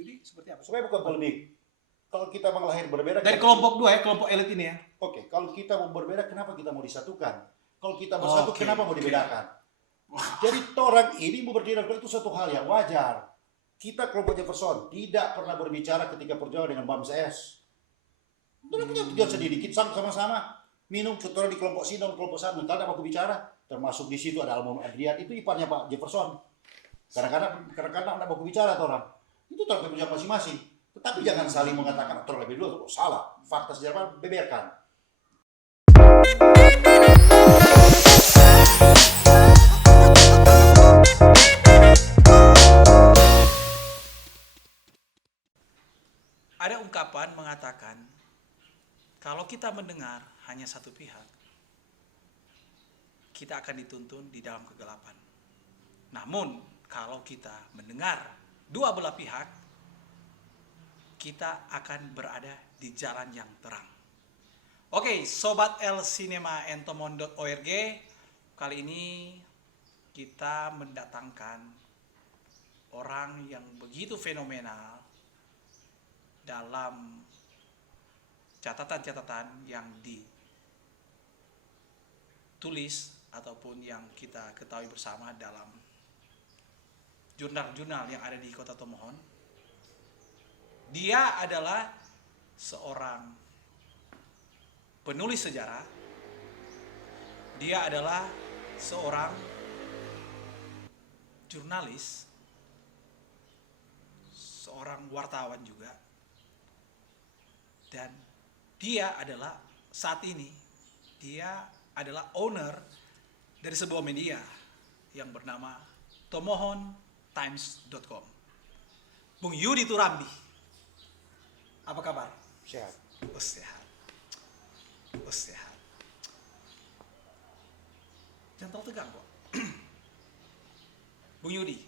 Yudi seperti apa? Supaya bukan polemik. Kalau kita memang lahir berbeda dari kelompok dua ya, kelompok elit ini ya. Oke, kalau kita mau berbeda kenapa kita mau disatukan? Kalau kita bersatu kenapa mau dibedakan? Jadi orang ini mau berdiri itu satu hal yang wajar. Kita kelompok Jefferson tidak pernah berbicara ketika perjuangan dengan Bams S. Kita punya tujuan sendiri, kita sama-sama minum ketua di kelompok sini dan kelompok sana. Kita tidak mau bicara, termasuk di situ ada Almon Adrian, itu iparnya Pak Jefferson. Kadang-kadang tidak mau bicara orang. Itu tergantung masing-masing. Tetapi jangan saling mengatakan terlebih dulu salah. Fakta sejarah beberkan. Ada ungkapan mengatakan kalau kita mendengar hanya satu pihak, kita akan dituntun di dalam kegelapan. Namun kalau kita mendengar dua belah pihak, kita akan berada di jalan yang terang. Oke, Sobat elcinemaentomon.org, kali ini kita mendatangkan orang yang begitu fenomenal dalam catatan-catatan yang ditulis ataupun yang kita ketahui bersama dalam jurnal-jurnal yang ada di Kota Tomohon. Dia adalah seorang penulis sejarah. Dia adalah seorang jurnalis, seorang wartawan juga. Dan dia adalah saat ini dia adalah owner dari sebuah media yang bernama tomohontimes.com. Bung Yudi Turambi, apa kabar? Sehat. Oh, sehat. Oh, sehat. Jangan terlalu tegang kok. Bung Yudi,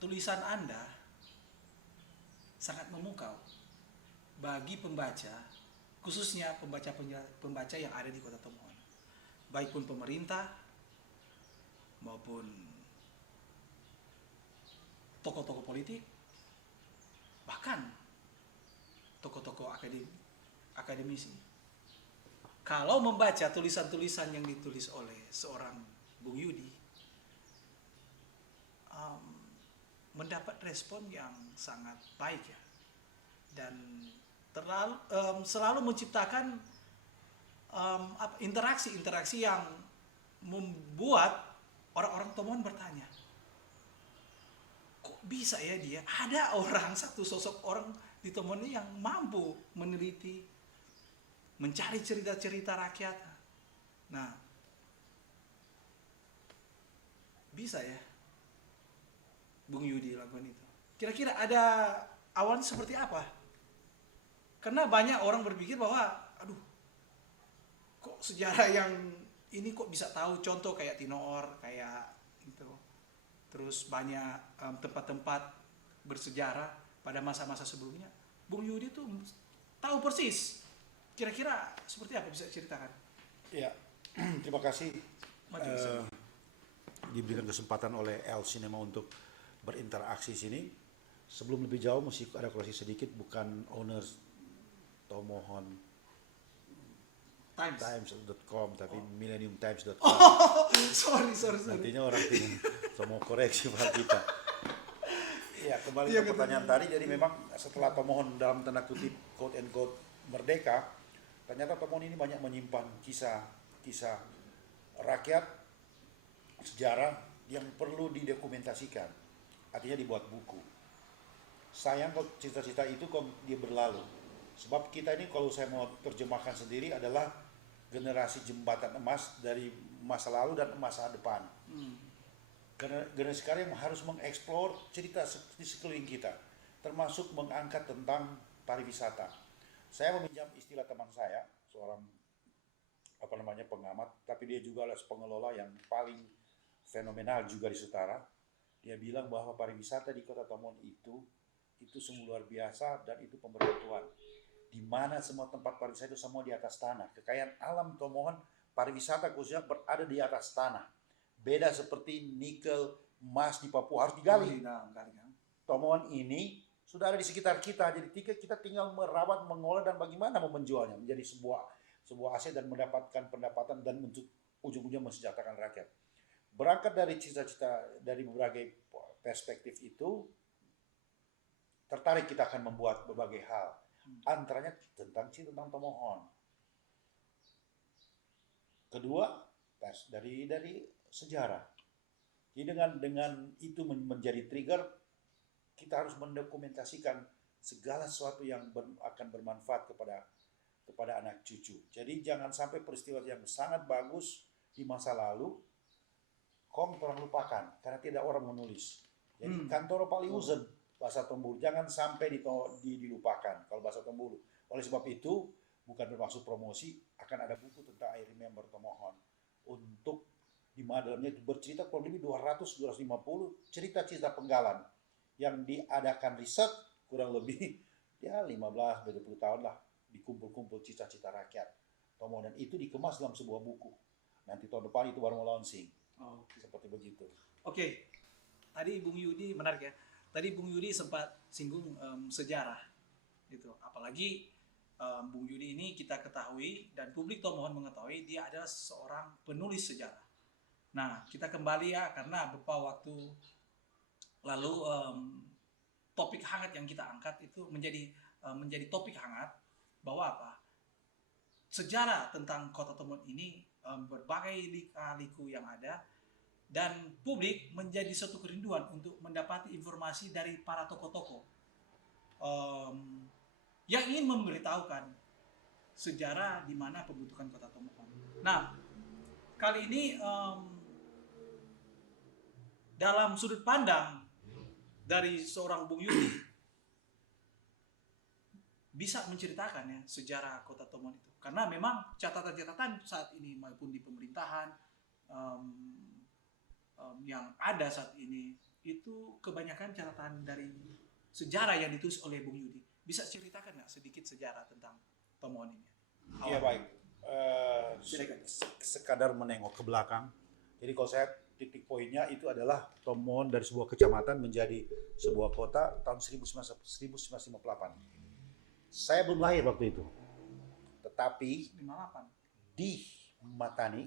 tulisan Anda sangat memukau bagi pembaca, khususnya pembaca yang ada di Kota Tomohon, baik pun pemerintah maupun tokoh-tokoh politik, bahkan tokoh-tokoh akademisi. Kalau membaca tulisan-tulisan yang ditulis oleh seorang Bung Yudi, mendapat respon yang sangat baik ya, dan selalu menciptakan interaksi yang membuat orang-orang Tomohon bertanya, kok bisa ya dia ada satu sosok orang di Tomohon ini yang mampu meneliti, mencari cerita-cerita rakyat. Nah, bisa ya Bung Yudi lakukan itu. Kira-kira ada awalnya seperti apa? Karena banyak orang berpikir bahwa, aduh, kok sejarah yang ini kok bisa tahu, contoh kayak Tinoor, kayak itu. Terus banyak tempat-tempat bersejarah pada masa-masa sebelumnya. Bung Yudi tuh tahu persis. Kira-kira seperti apa, bisa ceritakan? Ya, terima kasih diberikan kesempatan oleh El Cinema untuk berinteraksi sini. Sebelum lebih jauh mesti ada koreksi sedikit, bukan owner Tomohon Times.com tapi millenniumtimes.com. Sorry. Nantinya orang mau koreksi pada kita. Ya, kembali ke pertanyaan tadi. Jadi memang setelah Tomohon dalam tanda kutip quote and quote merdeka, ternyata Tomohon ini banyak menyimpan kisah rakyat, sejarah yang perlu didokumentasikan, artinya dibuat buku. Sayang kok cerita-cerita itu kok dia berlalu, sebab kita ini kalau saya mau terjemahkan sendiri adalah generasi jembatan emas dari masa lalu dan masa depan. Karena generasi sekarang harus mengeksplor cerita di sekeliling kita, termasuk mengangkat tentang pariwisata. Saya meminjam istilah teman saya, seorang pengamat, tapi dia juga adalah pengelola yang paling fenomenal juga di Sutara. Dia bilang bahwa pariwisata di Kota Tomohon itu sungguh luar biasa, dan itu pemberian Tuhan. Di mana semua tempat pariwisata itu semua di atas tanah. Kekayaan alam Tomohon, pariwisata khususnya berada di atas tanah. Beda seperti nikel, emas di Papua harus digali. Nah, kan. Tomohon ini sudah ada di sekitar kita, jadi kita tinggal merawat, mengolah dan bagaimana mau menjualnya menjadi sebuah aset dan mendapatkan pendapatan dan untuk ujung-ujungnya mensejahterakan rakyat. Berangkat dari cita-cita dari berbagai perspektif itu, tertarik kita akan membuat berbagai hal. Antaranya tentang tomohon. Kedua, dari sejarah. Jadi dengan itu menjadi trigger, kita harus mendokumentasikan segala sesuatu yang akan bermanfaat kepada anak cucu. Jadi jangan sampai peristiwa yang sangat bagus di masa lalu orang lupakan karena tidak orang menulis. Jadi kantoro paliuzen bahasa Tombulu jangan sampai dilupakan kalau bahasa Tombulu. Oleh sebab itu bukan bermaksud promosi, akan ada buku tentang I Remember Tomohon untuk di mana dalamnya itu bercerita kurang lebih 250 cerita-cerita penggalan yang diadakan riset kurang lebih ya 15-20 tahun lah, dikumpul-kumpul cita-cita rakyat Tomohon, dan itu dikemas dalam sebuah buku. Nanti tahun depan itu baru mau launching. Seperti begitu. Oke. Tadi Bung Yudi menarik ya. Tadi Bung Yudi sempat singgung sejarah gitu. Apalagi Bung Yudi ini kita ketahui dan publik Tomohon mengetahui dia adalah seorang penulis sejarah. Nah, kita kembali ya karena beberapa waktu lalu topik hangat yang kita angkat itu menjadi topik hangat bahwa apa? Sejarah tentang Kota Tomohon ini berbagai lika-liku yang ada dan publik menjadi suatu kerinduan untuk mendapati informasi dari para tokoh-tokoh yang ingin memberitahukan sejarah di mana pembentukan Kota Tomohon. Nah, kali ini dalam sudut pandang dari seorang Bung Yudi bisa menceritakan ya sejarah Kota Tomohon itu, karena memang catatan-catatan saat ini maupun di pemerintahan yang ada saat ini itu kebanyakan catatan dari sejarah yang ditulis oleh Bung Yudi. Bisa ceritakan nggak sedikit sejarah tentang Tomohon ini? Iya baik. Sekadar menengok ke belakang. Jadi kalau saya titik poinnya itu adalah Tomohon dari sebuah kecamatan menjadi sebuah kota tahun 1958. Saya belum lahir waktu itu. Tetapi 58. di Matani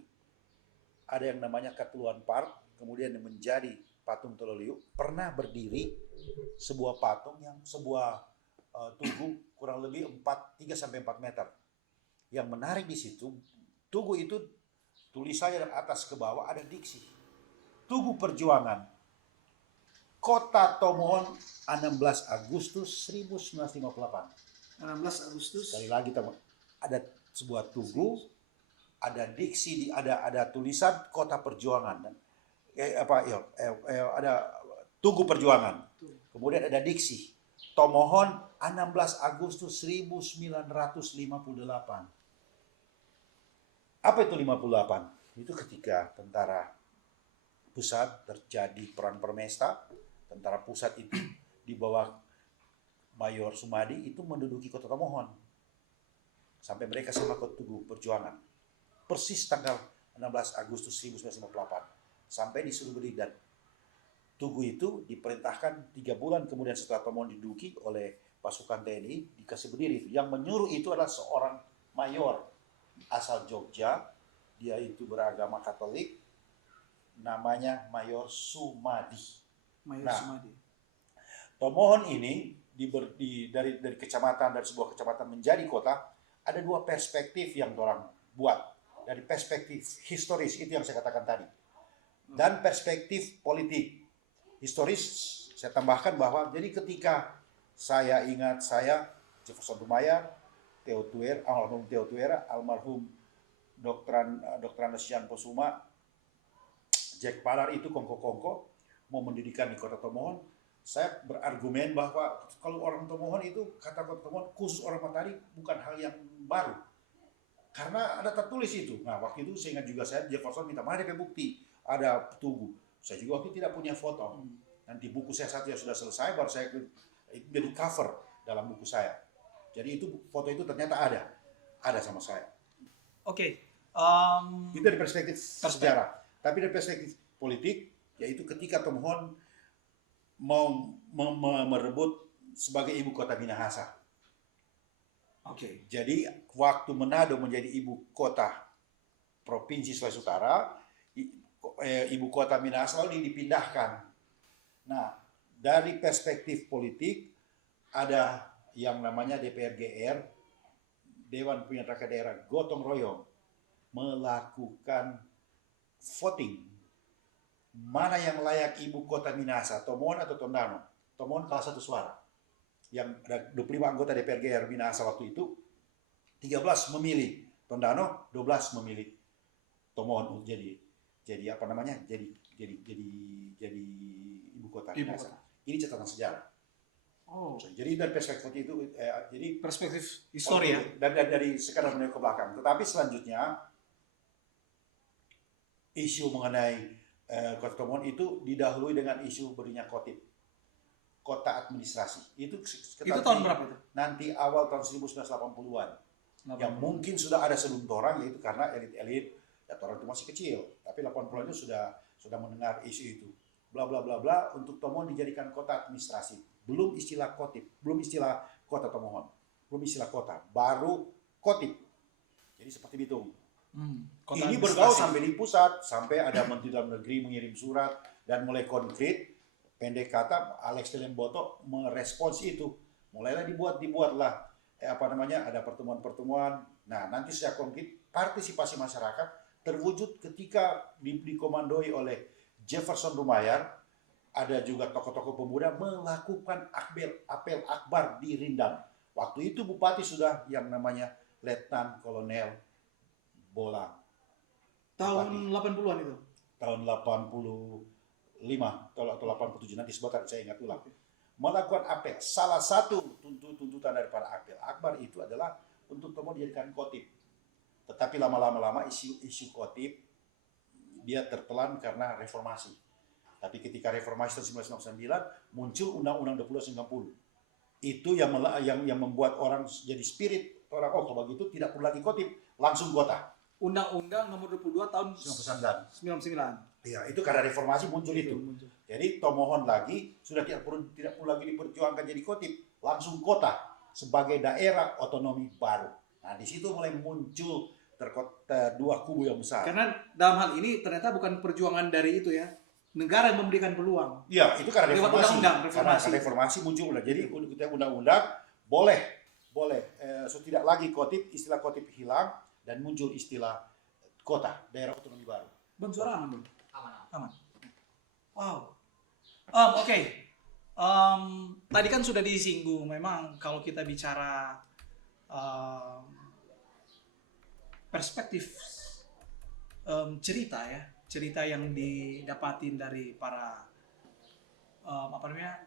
ada yang namanya Katuluan Park, kemudian yang menjadi patung Tololiu, pernah berdiri sebuah patung yang sebuah tugu kurang lebih 3-4 meter. Yang menarik di situ, tugu itu tulisannya dari atas ke bawah ada diksi. Tugu Perjuangan, Kota Tomohon 16 Agustus 1958. 16 Agustus. Sekali lagi ada sebuah tugu, ada diksi, ada tulisan Kota Perjuangan, ada Tugu Perjuangan. Kemudian ada diksi Tomohon 16 Agustus 1958. Apa itu 58? Itu ketika tentara pusat terjadi perang permesta. Tentara pusat itu di bawah Mayor Sumadi itu menduduki Kota Tomohon sampai mereka sama ke Tugu Perjuangan. Persis tanggal 16 Agustus 1958 sampai disuruh berdiri, dan Tugu itu diperintahkan 3 bulan kemudian setelah Tomohon diduduki oleh pasukan TNI dikasih berdiri. Yang menyuruh itu adalah seorang mayor asal Jogja, dia itu beragama Katolik, namanya Mayor Sumadi. Sumadi. Tomohon ini dari kecamatan, dari sebuah kecamatan menjadi kota, ada 2 perspektif yang orang buat. Dari perspektif historis itu yang saya katakan tadi, dan perspektif politik. Historis saya tambahkan bahwa jadi ketika saya ingat Jefferson Tumayar, almarhum Theo Tuera, almarhum Dr. Anasian Posuma, Jack Palar itu kongko-kongko mau mendirikan di Kota Tomohon. Saya berargumen bahwa kalau orang Tomohon itu, kata Kota Tomohon khusus orang Matani bukan hal yang baru, karena ada tertulis itu. Nah waktu itu saya ingat juga, saya Jefferson minta mana ada bukti ada tugu. Saya juga waktu itu tidak punya foto. Nanti buku saya satu yang sudah selesai baru saya jadi cover dalam buku saya. Jadi itu foto itu ternyata ada sama saya. Oke. Itu dari perspektif sejarah. Tapi dari perspektif politik, yaitu ketika Tomohon mau merebut sebagai ibu kota Minahasa. Oke. Jadi waktu Manado menjadi ibu kota Provinsi Sulawesi Utara, ibu kota Minahasa lalu dipindahkan. Nah, dari perspektif politik ada yang namanya DPR GR, Dewan Pimpinan Rakyat Daerah gotong royong melakukan voting mana yang layak ibu kota Minahasa, Tomohon atau Tondano. Tomohon kalah 1 suara. Yang ada 25 anggota DPR GR Minahasa waktu itu, 13 memilih Tondano, 12 memilih Tomohon jadi apa namanya? Jadi ibu kota Minahasa. Ini catatan sejarah. Oh. Jadi dari perspektif itu, jadi Perspektif histori ya. Dan dari sekarang menengok ke belakang. Tetapi selanjutnya isu mengenai Kota Tomohon itu didahului dengan isu berdirinya Kotip, kota administrasi. Itu tahun berapa itu? Nanti awal tahun 1980-an. Yang mungkin sudah ada sebelum orang, yaitu karena elit-elit ya orang itu masih kecil. Tapi 80-an itu sudah mendengar isu itu. Bla bla bla bla, untuk Tomohon dijadikan kota administrasi. Belum istilah Kotip, belum istilah kota Tomohon, belum istilah kota, baru Kotip. Jadi seperti itu. Ini bergaul sampai di pusat, sampai ada Menteri Dalam Negeri mengirim surat dan mulai konkret. Pendek kata, Alex Telemboto merespons itu. Mulailah dibuatlah ada pertemuan-pertemuan. Nah, nanti secara konkret partisipasi masyarakat terwujud ketika dikomandoi oleh Jefferson Rumayar. Ada juga tokoh-tokoh pemuda melakukan apel akbar di Rindam. Waktu itu bupati sudah yang namanya Letnan Kolonel Bolang. Tahun 80-an itu? Tahun 85 atau 87, nanti sebentar saya ingat ulang. Melakukan apel. Salah satu tuntutan daripada apel akbar itu adalah untuk Tomohon dijadikan Kotip. Tetapi lama-lama isu Kotip dia tertelan karena reformasi. Tapi ketika reformasi tahun 1999 muncul Undang-Undang 2090. Itu yang membuat orang jadi spirit. Orang kalau begitu tidak perlu lagi Kotip, langsung kota. Undang-Undang nomor 22 tahun 99. Iya, itu karena reformasi muncul itu. Jadi Tomohon lagi sudah tidak perlu lagi diperjuangkan jadi Kotip, langsung kota sebagai daerah otonomi baru. Nah, di situ mulai muncul dua kubu yang besar. Karena dalam hal ini ternyata bukan perjuangan dari itu ya. Negara yang memberikan peluang. Iya, itu karena reformasi. Karena reformasi muncul. Jadi kita undang-undang boleh tidak lagi Kotip, istilah Kotip hilang dan muncul istilah kota, daerah otonomi baru. Bang, suara aman belum? Aman. Wow. Oke. Tadi kan sudah disinggung, memang kalau kita bicara perspektif cerita yang didapatin dari para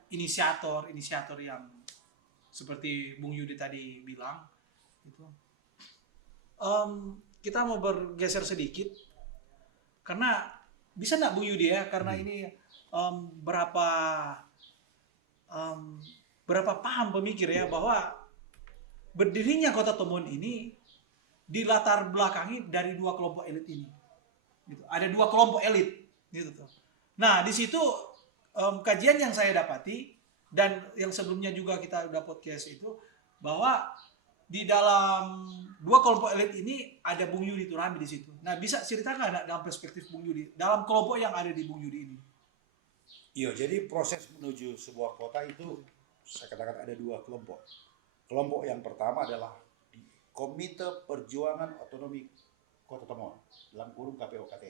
inisiator yang seperti Bung Yudi tadi bilang itu. Kita mau bergeser sedikit karena bisa nggak Bung Yudi ya, karena ini berapa paham pemikir ya bahwa berdirinya Kota Tomohon ini dilatar belakangi dari dua kelompok elit ini. Gitu. Ada dua kelompok elit gitu tuh. Nah, di situ kajian yang saya dapati dan yang sebelumnya juga kita udah podcast itu bahwa di dalam dua kelompok elit ini ada Bung Yudi Turami di situ. Nah, bisa ceritakan nggak dalam perspektif Bung Yudi dalam kelompok yang ada di Bung Yudi ini? Iya, jadi proses menuju sebuah kota itu saya katakan ada dua kelompok. Kelompok yang pertama adalah Komite Perjuangan Otonomi Kota Tomohon, dalam kurung KPOKT.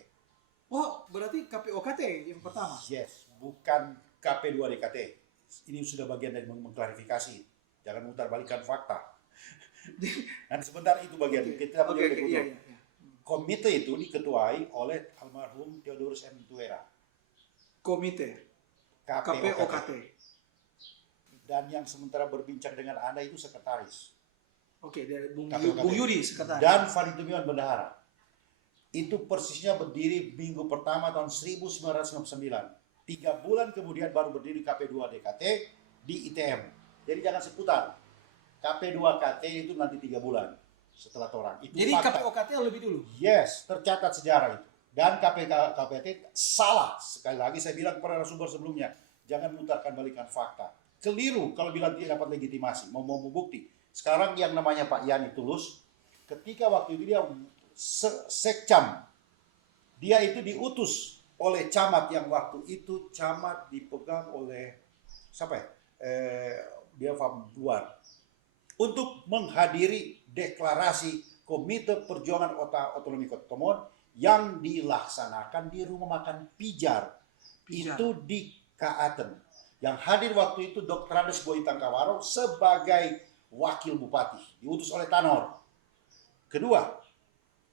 Oh, berarti KPOKT yang pertama? Yes, bukan KP2DKT. Ini sudah bagian dari mengklarifikasi. Jangan memutarbalikkan fakta. Nanti sebentar itu bagian. Kita iya. Komite itu diketuai oleh almarhum Theodorus M. Tuera. Komite KPOKT. Dan yang sementara berbincang dengan Anda itu sekretaris. Oke, dari Bung Yudi sekretaris. Dan Fandi Tumiwan bendahara. Itu persisnya berdiri minggu pertama tahun 1999. 3 bulan kemudian baru berdiri KP2DKT di ITM. Jadi jangan seputar. KP2KT itu nanti 3 bulan setelah orang. Itu jadi fakta. KPOKT lebih dulu? Yes, tercatat sejarah itu. Dan KPT salah. Sekali lagi saya bilang kepada narasumber sebelumnya, jangan mutarkan balikan fakta. Keliru kalau bilang tidak dapat legitimasi, mau bukti. Sekarang yang namanya Pak Yani Tulus, ketika waktu itu dia sekcam, dia itu diutus oleh camat yang waktu itu camat dipegang oleh siapa ya? Dia Fabduan untuk menghadiri deklarasi Komite Perjuangan Otonomi Kota Tomohon yang dilaksanakan di rumah makan Pijar. Itu di Kaaten. Yang hadir waktu itu Dr. Andes Boitangkawaro sebagai wakil bupati, diutus oleh Tanor. Kedua,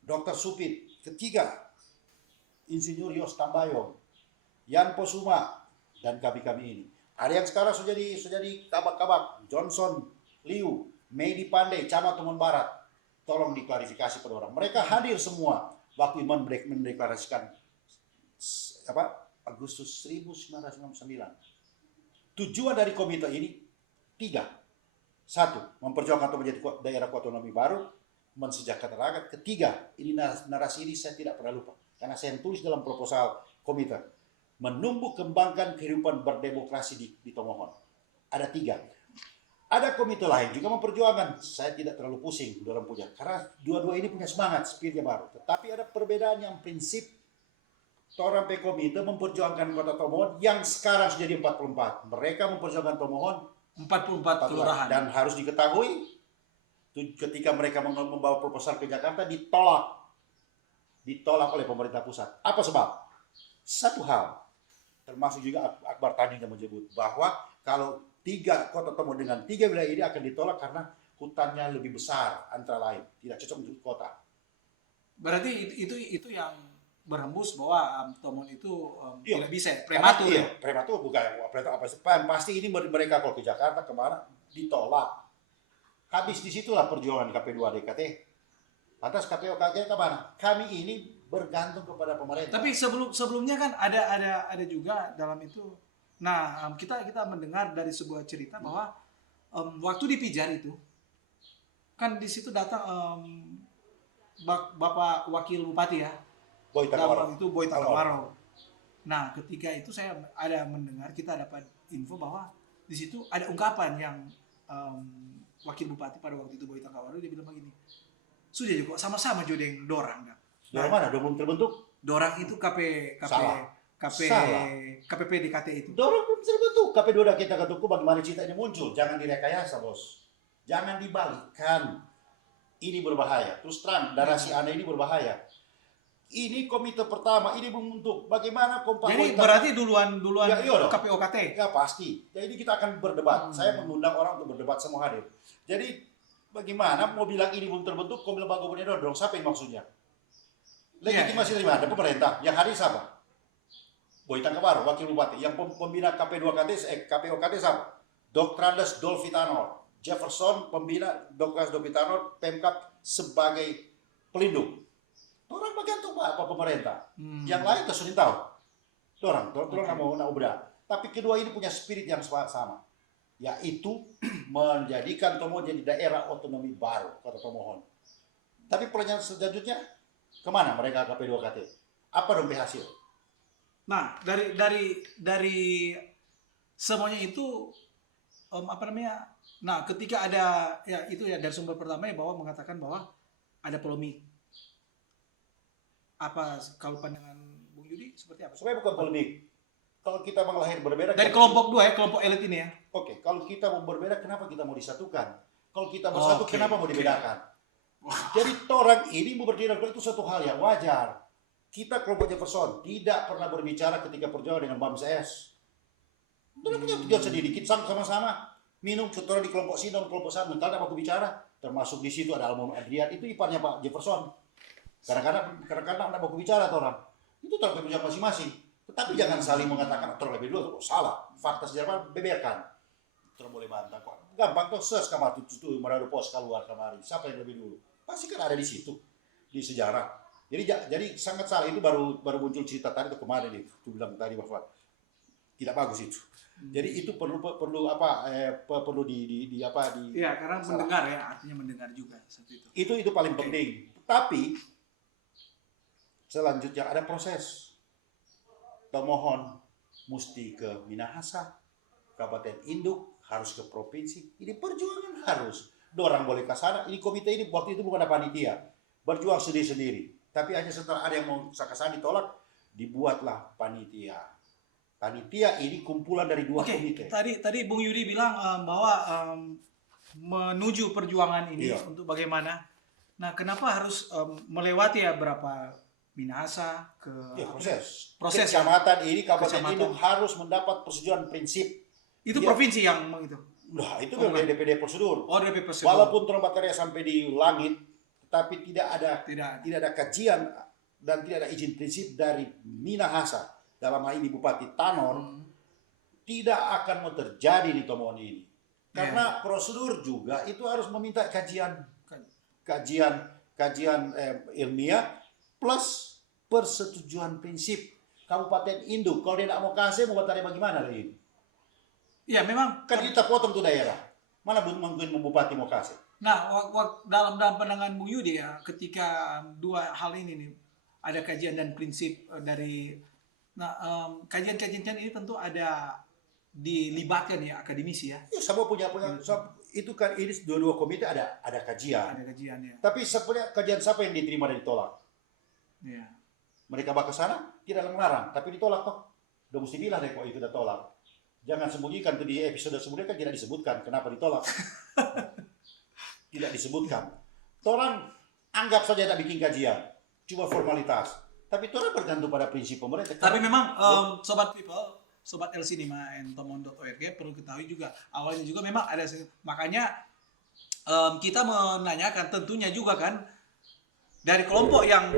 Dr. Supit. Ketiga, Insinyur Yos Tambayong, Yan Posuma, dan kami-kami ini. Ada yang sekarang sudah jadi kabak-kabak, Johnson Liu, Medi Pandey, Camat Tomohon Barat. Tolong diklarifikasi pada orang. Mereka hadir semua waktu mendeklarasikan Agustus 1969. Tujuan dari komite ini 3. 1. Memperjuangkan untuk menjadi daerah otonomi baru, mensejahterakan rakyat. Ketiga, ini narasi ini saya tidak pernah lupa. Karena saya tulis dalam proposal komite. Menumbuh kembangkan kehidupan berdemokrasi di Tomohon. Ada 3. Ada komite lain juga memperjuangkan. Saya tidak terlalu pusing dalam punya. Karena dua-dua ini punya semangat, spiritnya baru. Tetapi ada perbedaan yang prinsip. Orang komite memperjuangkan kota Tomohon yang sekarang sudah jadi 44. Mereka memperjuangkan Tomohon 44 kelurahan. Dan harus diketahui, ketika mereka membawa proposal ke Jakarta ditolak oleh pemerintah pusat. Apa sebab? Satu hal, termasuk juga Akbar tadi yang menyebut bahwa kalau 3 kota Tomohon dengan 3 wilayah ini akan ditolak karena hutannya lebih besar antara lain, tidak cocok untuk kota. Berarti itu yang berhembus bahwa Tomohon itu Iya. tidak bisa, prematur. Iya, prematur bukan apa pasti ini mereka kalau ke Jakarta kemana ditolak. Habis disitulah perjuangan KP2 DKT. Lantas KPOKT kemana? Kami ini bergantung kepada pemerintah. Tapi sebelumnya kan ada juga dalam itu. Nah, kita mendengar dari sebuah cerita bahwa waktu di Pijar itu kan di situ datang Bapak Wakil Bupati ya. Boitangkawaro. Itu Boitangkawaro. Nah, ketika itu saya ada mendengar, kita dapat info bahwa di situ ada ungkapan yang Wakil Bupati pada waktu itu Boitangkawaro dia bilang begini. Sudah juga sama-sama jodeng dorang kan. Nah, mana? Udah belum terbentuk? Dorang itu Salah. KPP DKT itu. Dorang belum terbentuk. KP2 kita ketuku bagaimana cerita ini muncul. Jangan direkayasa, bos. Jangan dibalikkan. Ini berbahaya. Terus terang, narasi Anda ini berbahaya. Ini komite pertama, ini belum bentuk. Bagaimana kompak? Jadi berarti duluan Ya, iya dong. KPOKT. Ya pasti. Jadi kita akan berdebat. Saya mengundang orang untuk berdebat, semua hadir. Jadi bagaimana mau bilang ini belum terbentuk, kau bilang Pak Gubernur dong, siapa yang maksudnya? Legitimasi dari mana? Pemerintah. Yang hadir siapa? Boitangkawaro, Wakil Bupati. Yang pembina KPOKT siapa? Dr. Andes Dolfitanor. Jefferson, pembina Dr. Dolfitanor, Pemkap sebagai pelindung. Orang bergantung apa pemerintah. Yang lain kesulitan tahu. Orang nggak mau berat. Tapi kedua ini punya spirit yang sama, yaitu menjadikan Tomohon jadi daerah otonomi baru, kota Tomohon. Tapi pertanyaan selanjutnya, kemana mereka KP2KT? Apa dong hasil? Nah, dari semuanya itu Nah, ketika ada ya itu ya dari sumber pertama ya bahwa mengatakan bahwa ada polemik. Apa kalau pandangan Bung Yudi seperti apa? Supaya bukan polemik. Kalau kita memang lahir berbeda dari kelompok dua ya, kelompok elit ini ya. Oke, kalau kita mau berbeda kenapa kita mau disatukan? Kalau kita bersatu kenapa mau dibedakan? Jadi orang ini mau berdiri itu satu hal yang wajar. Kita kelompok Jefferson tidak pernah berbicara ketika perjuangan dengan BAM CS. Kita punya tujuan sendiri, kita sama-sama minum ketua di kelompok Sidon, kelompok sana, kalau aku bicara, termasuk di situ ada Almam Adrian, itu iparnya Pak Jefferson. Kadang-kadang tidak mau bicara orang, itu terpenuhi masing-masing. Tetapi jangan saling mengatakan terlebih dulu, salah. Fakta sejarah beberkan. Terus boleh bantah kok. Gampang tuh search kamar itu Manado Pos keluar kemari. Siapa yang lebih dulu? Pasti kan ada di situ di sejarah. Jadi sangat salah, itu baru muncul cerita tadi tuh kemarin itu. Aku bilang tadi bahwa tidak bagus itu. Jadi itu perlu di Iya, karena mendengar ya, artinya mendengar juga satu itu. Itu paling penting. Tapi selanjutnya ada proses. Pemohon mesti ke Minahasa, Kabupaten Induk, harus ke provinsi. Ini perjuangan harus. Dorang boleh ke sana. Ini komite ini waktu itu bukan ada panitia. Berjuang sendiri-sendiri. Tapi hanya setelah ada yang mau ke sana ditolak, dibuatlah panitia. Panitia ini kumpulan dari dua Oke, komite. tadi Bung Yudi bilang bahwa menuju perjuangan ini Iya. untuk bagaimana. Nah, kenapa harus melewati ya berapa Minahasa ke Ya, proses. Proses, Kecamatan ini, Kabupaten Kecamatan. Induk harus mendapat persetujuan prinsip. itu Iya. provinsi yang itu. Nah, itu Oh, memang DPD prosedur. Oh, DP Prosedur. Walaupun turun baterai sampai di langit, tetapi tidak Tidak. ada kajian dan tidak ada izin prinsip dari Minahasa, dalam hal ini Bupati Tanor, tidak akan mau terjadi di Tomohon ini. Karena prosedur juga itu harus meminta kajian ilmiah plus persetujuan prinsip Kabupaten Induk. Kalau dia tidak mau kasih, mau baterai bagaimana dari ini? Ya, memang Kan kita potong tuh daerah. Mana mungkin Bupati mau kasih? nah, dalam pandangan Bung Yudi ya, ketika dua hal ini nih ada kajian dan prinsip dari kajian-kajian ini tentu ada dilibatkan ya akademisi ya. Ya, semua punya itu kan ini dua komite ada kajian. Ada kajiannya. Tapi sebenarnya kajian siapa yang diterima dan ditolak? Ya. Mereka bakal ke sana tidak melarang, tapi ditolak kok. Udah mesti bilang deh kok itu udah tolak. Jangan sembunyikan tuh di episode sebelumnya kan tidak disebutkan kenapa ditolak. Tidak disebutkan. Orang anggap saja tak bikin kajian, cuma formalitas. Tapi itu orang bergantung pada prinsip pemerintah. Tapi memang sobat people, sobat El Cinema and Tomon.org perlu ketahui juga awalnya juga memang ada, makanya kita menanyakan tentunya juga kan dari kelompok yang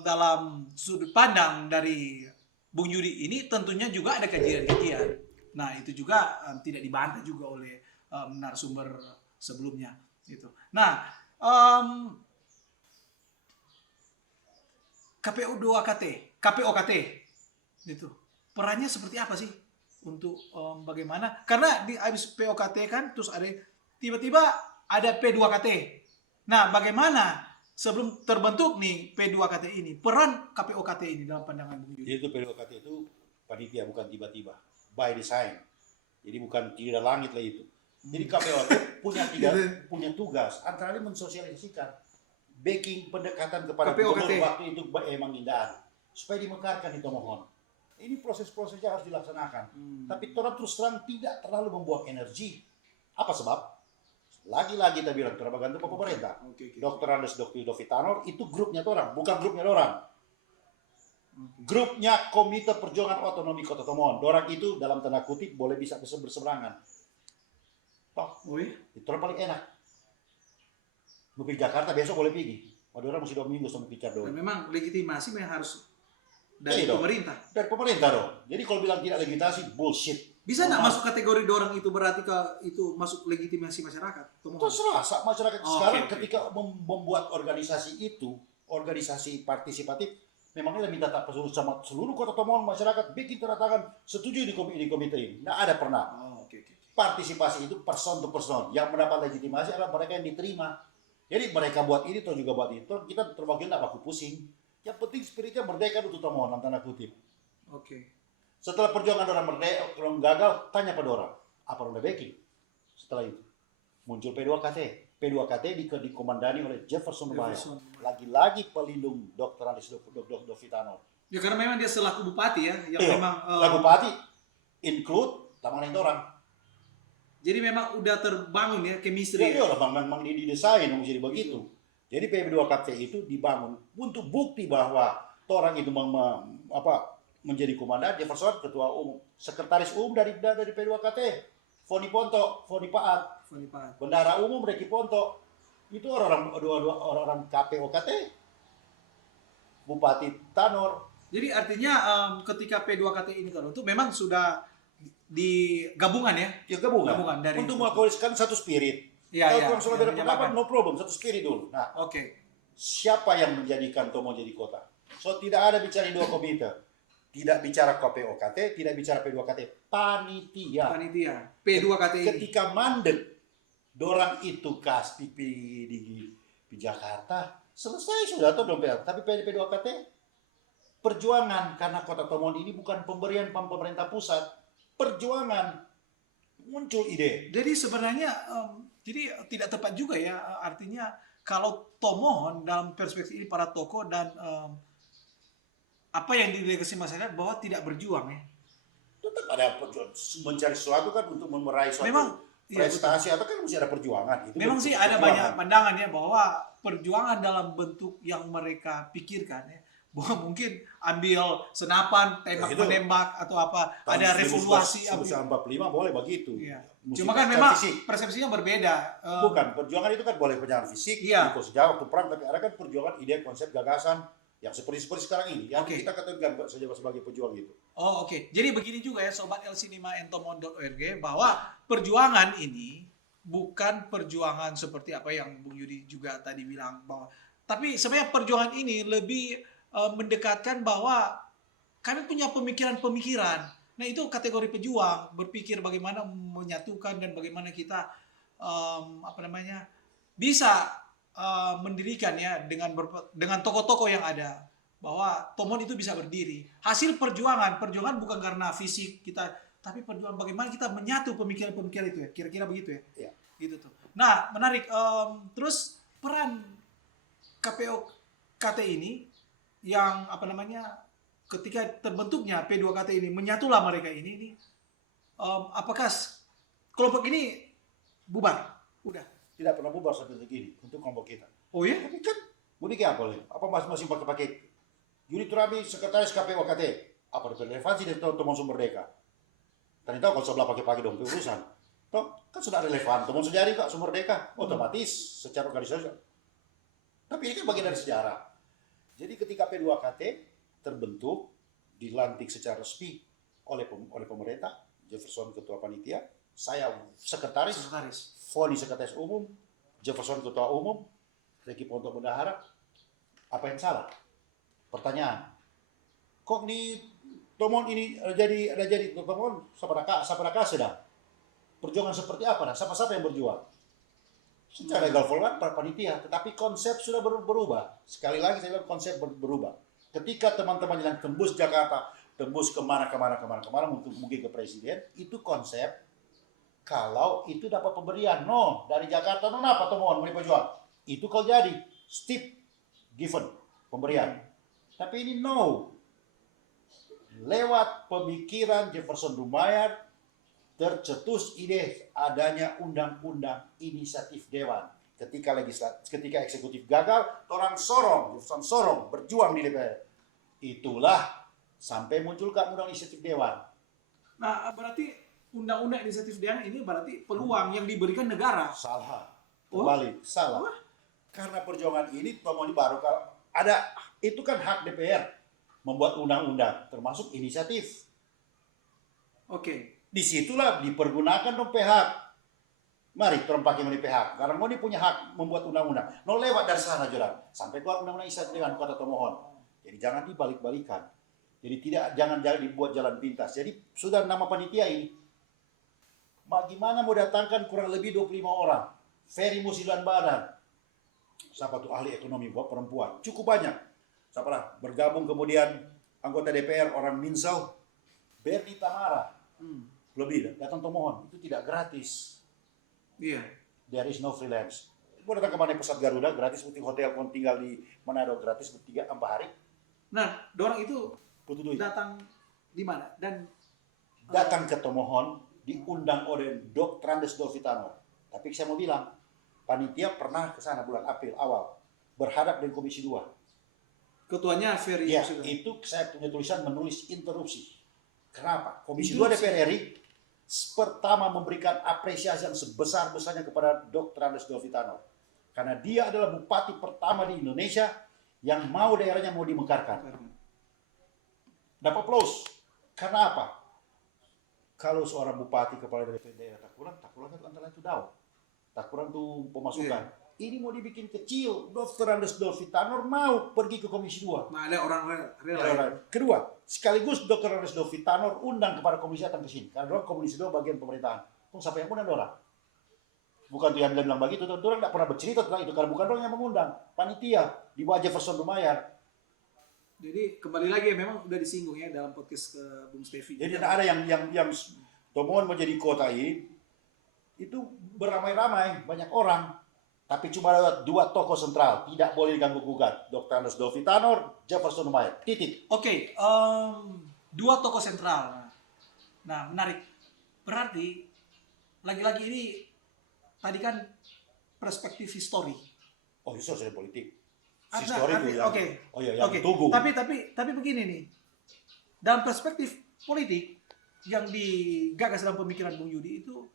dalam sudut pandang dari Bung Yudi ini tentunya juga ada kajian-kajian. Nah, itu juga tidak dibantah juga oleh narasumber sebelumnya gitu. Nah, KPOKT itu perannya seperti apa sih untuk bagaimana? Karena di habis POKT kan terus ada tiba-tiba ada P2KT. Nah, bagaimana sebelum terbentuk nih P2KT ini, peran KPOKT ini dalam pandangan Bung Yudi? Jadi itu PDOKT itu panitia, bukan tiba-tiba, by design. Jadi bukan tidak langit lah itu. Jadi KPOKT punya tugas antara lain mensosialisasikan backing pendekatan kepada KPOKT. gubernur waktu itu emang Indaan supaya dimekarkan di Tomohon. Ini proses-prosesnya harus dilaksanakan. Tapi orang terus terang tidak terlalu membuang energi. Apa sebab? Lagi-lagi kita bilang tergantung pada pemerintah. Dr. Andes Dr. Dovitanor itu grupnya orang, bukan grupnya orang. Grupnya Komite Perjuangan Otonomi Kota Tomohon. Dorang itu dalam tanda kutip boleh bisa berseberangan. Toh, itu orang paling enak. Mau pergi Jakarta besok boleh pergi. Padahal orang mesti 2 minggu sama picar Dan dong. memang legitimasi memang harus dari Iya dong. pemerintah. Dari pemerintah dong. Jadi kalau bilang tidak legitimasi, bullshit. Bisa nggak masuk kategori dorang itu berarti itu masuk legitimasi masyarakat? Terserah masyarakat Oh, sekarang oke. ketika membuat organisasi itu, organisasi partisipatif, memangnya minta tak perlu sama seluruh kota Tomohon masyarakat bikin tanda tangan setuju di komite ini. Nggak ada pernah. Oh, oke. Partisipasi itu person to person. Yang mendapat legitimasi adalah mereka yang diterima. Jadi mereka buat ini atau juga buat itu, kita terbagian nggak baku pusing. Yang penting spiritnya merdeka untuk Tomohon, tanda kutip. Oke. Setelah perjuangan orang merdeka, orang gagal, tanya pada orang, apa orang udah backing? Setelah itu muncul P2KT. P2KT dikomandani oleh Jefferson Maya. Lagi-lagi pelindung Dr. Andes Dovitanor. Ya karena memang dia selaku bupati ya, yang Iya, memang lah bupati include taman itu orang. jadi memang udah terbangun ya chemistry. Iya lah, memang didesain jadi begitu. Jadi P2KT itu dibangun untuk bukti bahwa orang itu menjadi komandan, Jefferson ketua umum, sekretaris umum dari P2KT, Foni Ponto, Foni Paat, bendara umum Reki Ponto, itu orang KPOKT, Bupati Tanor. Jadi artinya ketika P2KT ini terbentuk memang sudah digabungan ya? Ya gabungan dari untuk mengkoalisikan satu spirit. Iya, Kalau sudah beda yang pendapat, menyamakan. no problem, satu spirit dulu. Nah, Oke. siapa yang menjadikan Tomohon jadi kota? So tidak ada bicara dua komite, tidak bicara KPOKT, tidak bicara P2KT, panitia. P2KT ini. Ketika mandek, dorang itu di Jakarta, selesai sudah tuh dompet. Tapi P2KT perjuangan, karena Kota Tomohon ini bukan pemberian pemerintah pusat, perjuangan, muncul ide. Jadi sebenarnya jadi tidak tepat juga ya, artinya kalau Tomohon dalam perspektif ini para tokoh dan apa yang didelegasi masyarakat bahwa tidak berjuang ya. Tetap ada mencari sesuatu kan untuk meraih suatu Memang iya, prestasi atau kan mesti ada perjuangan. Itu memang bentuk sih ada perjuangan. banyak pandangan ya bahwa perjuangan dalam bentuk yang mereka pikirkan ya, bahwa mungkin ambil senapan, tembak itu menembak atau apa, Tahun ada revolusi. 1945 boleh begitu. Iya. Mesti Cuma kan secara memang fisik. persepsinya berbeda. Bukan, perjuangan itu kan boleh perjuangan fisik, Iya. ikut sejarah waktu perang, tapi ada kan perjuangan ide, konsep, gagasan yang seperti sekarang ini, yang Oke. kita katakan saja sebagai pejuang itu. Oh oke. Jadi begini juga ya Sobat elcinemaentomon.org bahwa perjuangan ini bukan perjuangan seperti apa yang Bung Yudi juga tadi bilang bahwa, tapi sebenarnya perjuangan ini lebih mendekatkan bahwa kami punya pemikiran-pemikiran. Nah itu kategori pejuang, berpikir bagaimana menyatukan dan bagaimana kita bisa mendirikan ya dengan tokoh-tokoh yang ada, bahwa Tomohon itu bisa berdiri. Hasil perjuangan bukan karena fisik kita, tapi perjuangan bagaimana kita menyatu pemikiran-pemikiran itu ya. Kira-kira begitu ya. Iya. Gitu tuh. Nah, menarik. Terus peran KPO-KT ini yang ketika terbentuknya P2KT ini, menyatulah mereka ini apakah kelompok ini bubar? Udah. Tidak pernah bubar sampai detik ini untuk kelompok kita. Oh ya? Tapi kan, mau bikin apa boleh? Apa masing-masing pakai Yudi Turabi, sekretaris KPO KT. Apa relevansi dari Tomohon Sumber Merdeka? Ternyata kalau sebelah pakai dong urusan. Toh, kan sudah relevan. Tomohon Sejari kok Sumber Merdeka. Otomatis secara organisasi. Tapi ini kan bagian dari sejarah. Jadi ketika P2KT terbentuk, dilantik secara resmi oleh pemerintah, Jefferson ketua panitia, saya sekretaris. Foni sekretaris umum, Jefferson ketua umum, Reki Ponto bendahara. Apa yang salah? Pertanyaan. Kok di Tomohon ini ada jadi Tomohon siapa sedang? Perjuangan seperti apa? Nah, siapa yang berjuang? Secara legal format para panitia, tetapi konsep sudah berubah. Sekali lagi saya bilang konsep berubah. Ketika teman-teman yang tembus Jakarta, tembus kemana mungkin ke presiden, itu konsep. Kalau itu dapat pemberian, dari Jakarta, apa Tomohon mau diperjuang? Itu kalau jadi, steep, given, pemberian. Tapi ini lewat pemikiran Jefferson Dumayar, tercetus ide adanya undang-undang inisiatif dewan. Ketika eksekutif gagal, Jefferson sorong, berjuang di DPR. Itulah sampai munculkan undang inisiatif dewan. Nah, berarti undang-undang inisiatif dewan ini berarti peluang yang diberikan negara. Salah. Kembali, salah. Karena perjuangan ini Tomohon baru ada, itu kan hak DPR membuat undang-undang termasuk inisiatif. Oke. Disitulah dipergunakan dong PHAK. Mari orang pakai melalui PHAK. Karena mau punya hak membuat undang-undang. Lewat dari sana jalan sampai keluar undang-undang inisiatif dewan Kota Tomohon. Jadi jangan dibalik-balikan. Jadi jangan dibuat jalan pintas. Jadi sudah nama panitia ini. Bagaimana mau datangkan kurang lebih 25 orang. Ferry Musilan Badan. Siapa tuh ahli ekonomi buat perempuan. Cukup banyak. Siapa bergabung kemudian anggota DPR orang Minsau. Berni Tamara. Lebih datang Tomohon. Itu tidak gratis. Iya. There is no freelance. Mau datang ke mana pesawat Garuda gratis. Seperti hotel pun tinggal di Manado gratis 3-4 hari. Nah, dorang itu datang di mana? Dan datang ke Tomohon diundang oleh Dr. Andes Dolfitano. Tapi saya mau bilang, panitia pernah ke sana bulan April awal, berhadap dengan Komisi 2. Ketuanya Ferry. Ya, itu saya punya tulisan menulis interupsi. Kenapa? Komisi 2 DPR RI pertama memberikan apresiasi yang sebesar-besarnya kepada Dr. Andes Dolfitano. Karena dia adalah bupati pertama di Indonesia yang mau daerahnya mau dimekarkan. Dapat plus. Karena apa? Kalau seorang bupati kepala daerah tak kurang itu antara itu tak kurang tuh pemasukan. Ini mau dibikin kecil. Dr. Andes Dolfitano mau pergi ke Komisi 2. Nah, ada orang rela. Kedua, sekaligus Dr. Andes Dolfitano undang kepada Komisi datang ke sini. Karena Komisi 2 bagian pemerintahan. Siapa yang undang orang? Bukan tuh yang bilang begitu. Orang tidak pernah bercerita tentang itu. Karena bukan orang yang mengundang. Panitia di bawah Jefferson Dumayar. Jadi kembali lagi memang udah disinggung ya dalam podcast ke Bung Stevi. Jadi ada yang Tomohon menjadi kota ini itu beramai-ramai banyak orang, tapi cuma lewat dua tokoh sentral tidak boleh diganggu gugat, Dr. Andes Dovi Tanor, Jefferson Humayat, titik. Oke, dua tokoh sentral. Nah, menarik. Berarti lagi-lagi ini tadi kan perspektif histori. Oh, itu soal politik. Ada, Histori itu yang, oke. oh ya, yang Oke. tunggu. Tapi begini nih. Dalam perspektif politik yang digagas dalam pemikiran Bung Yudi itu,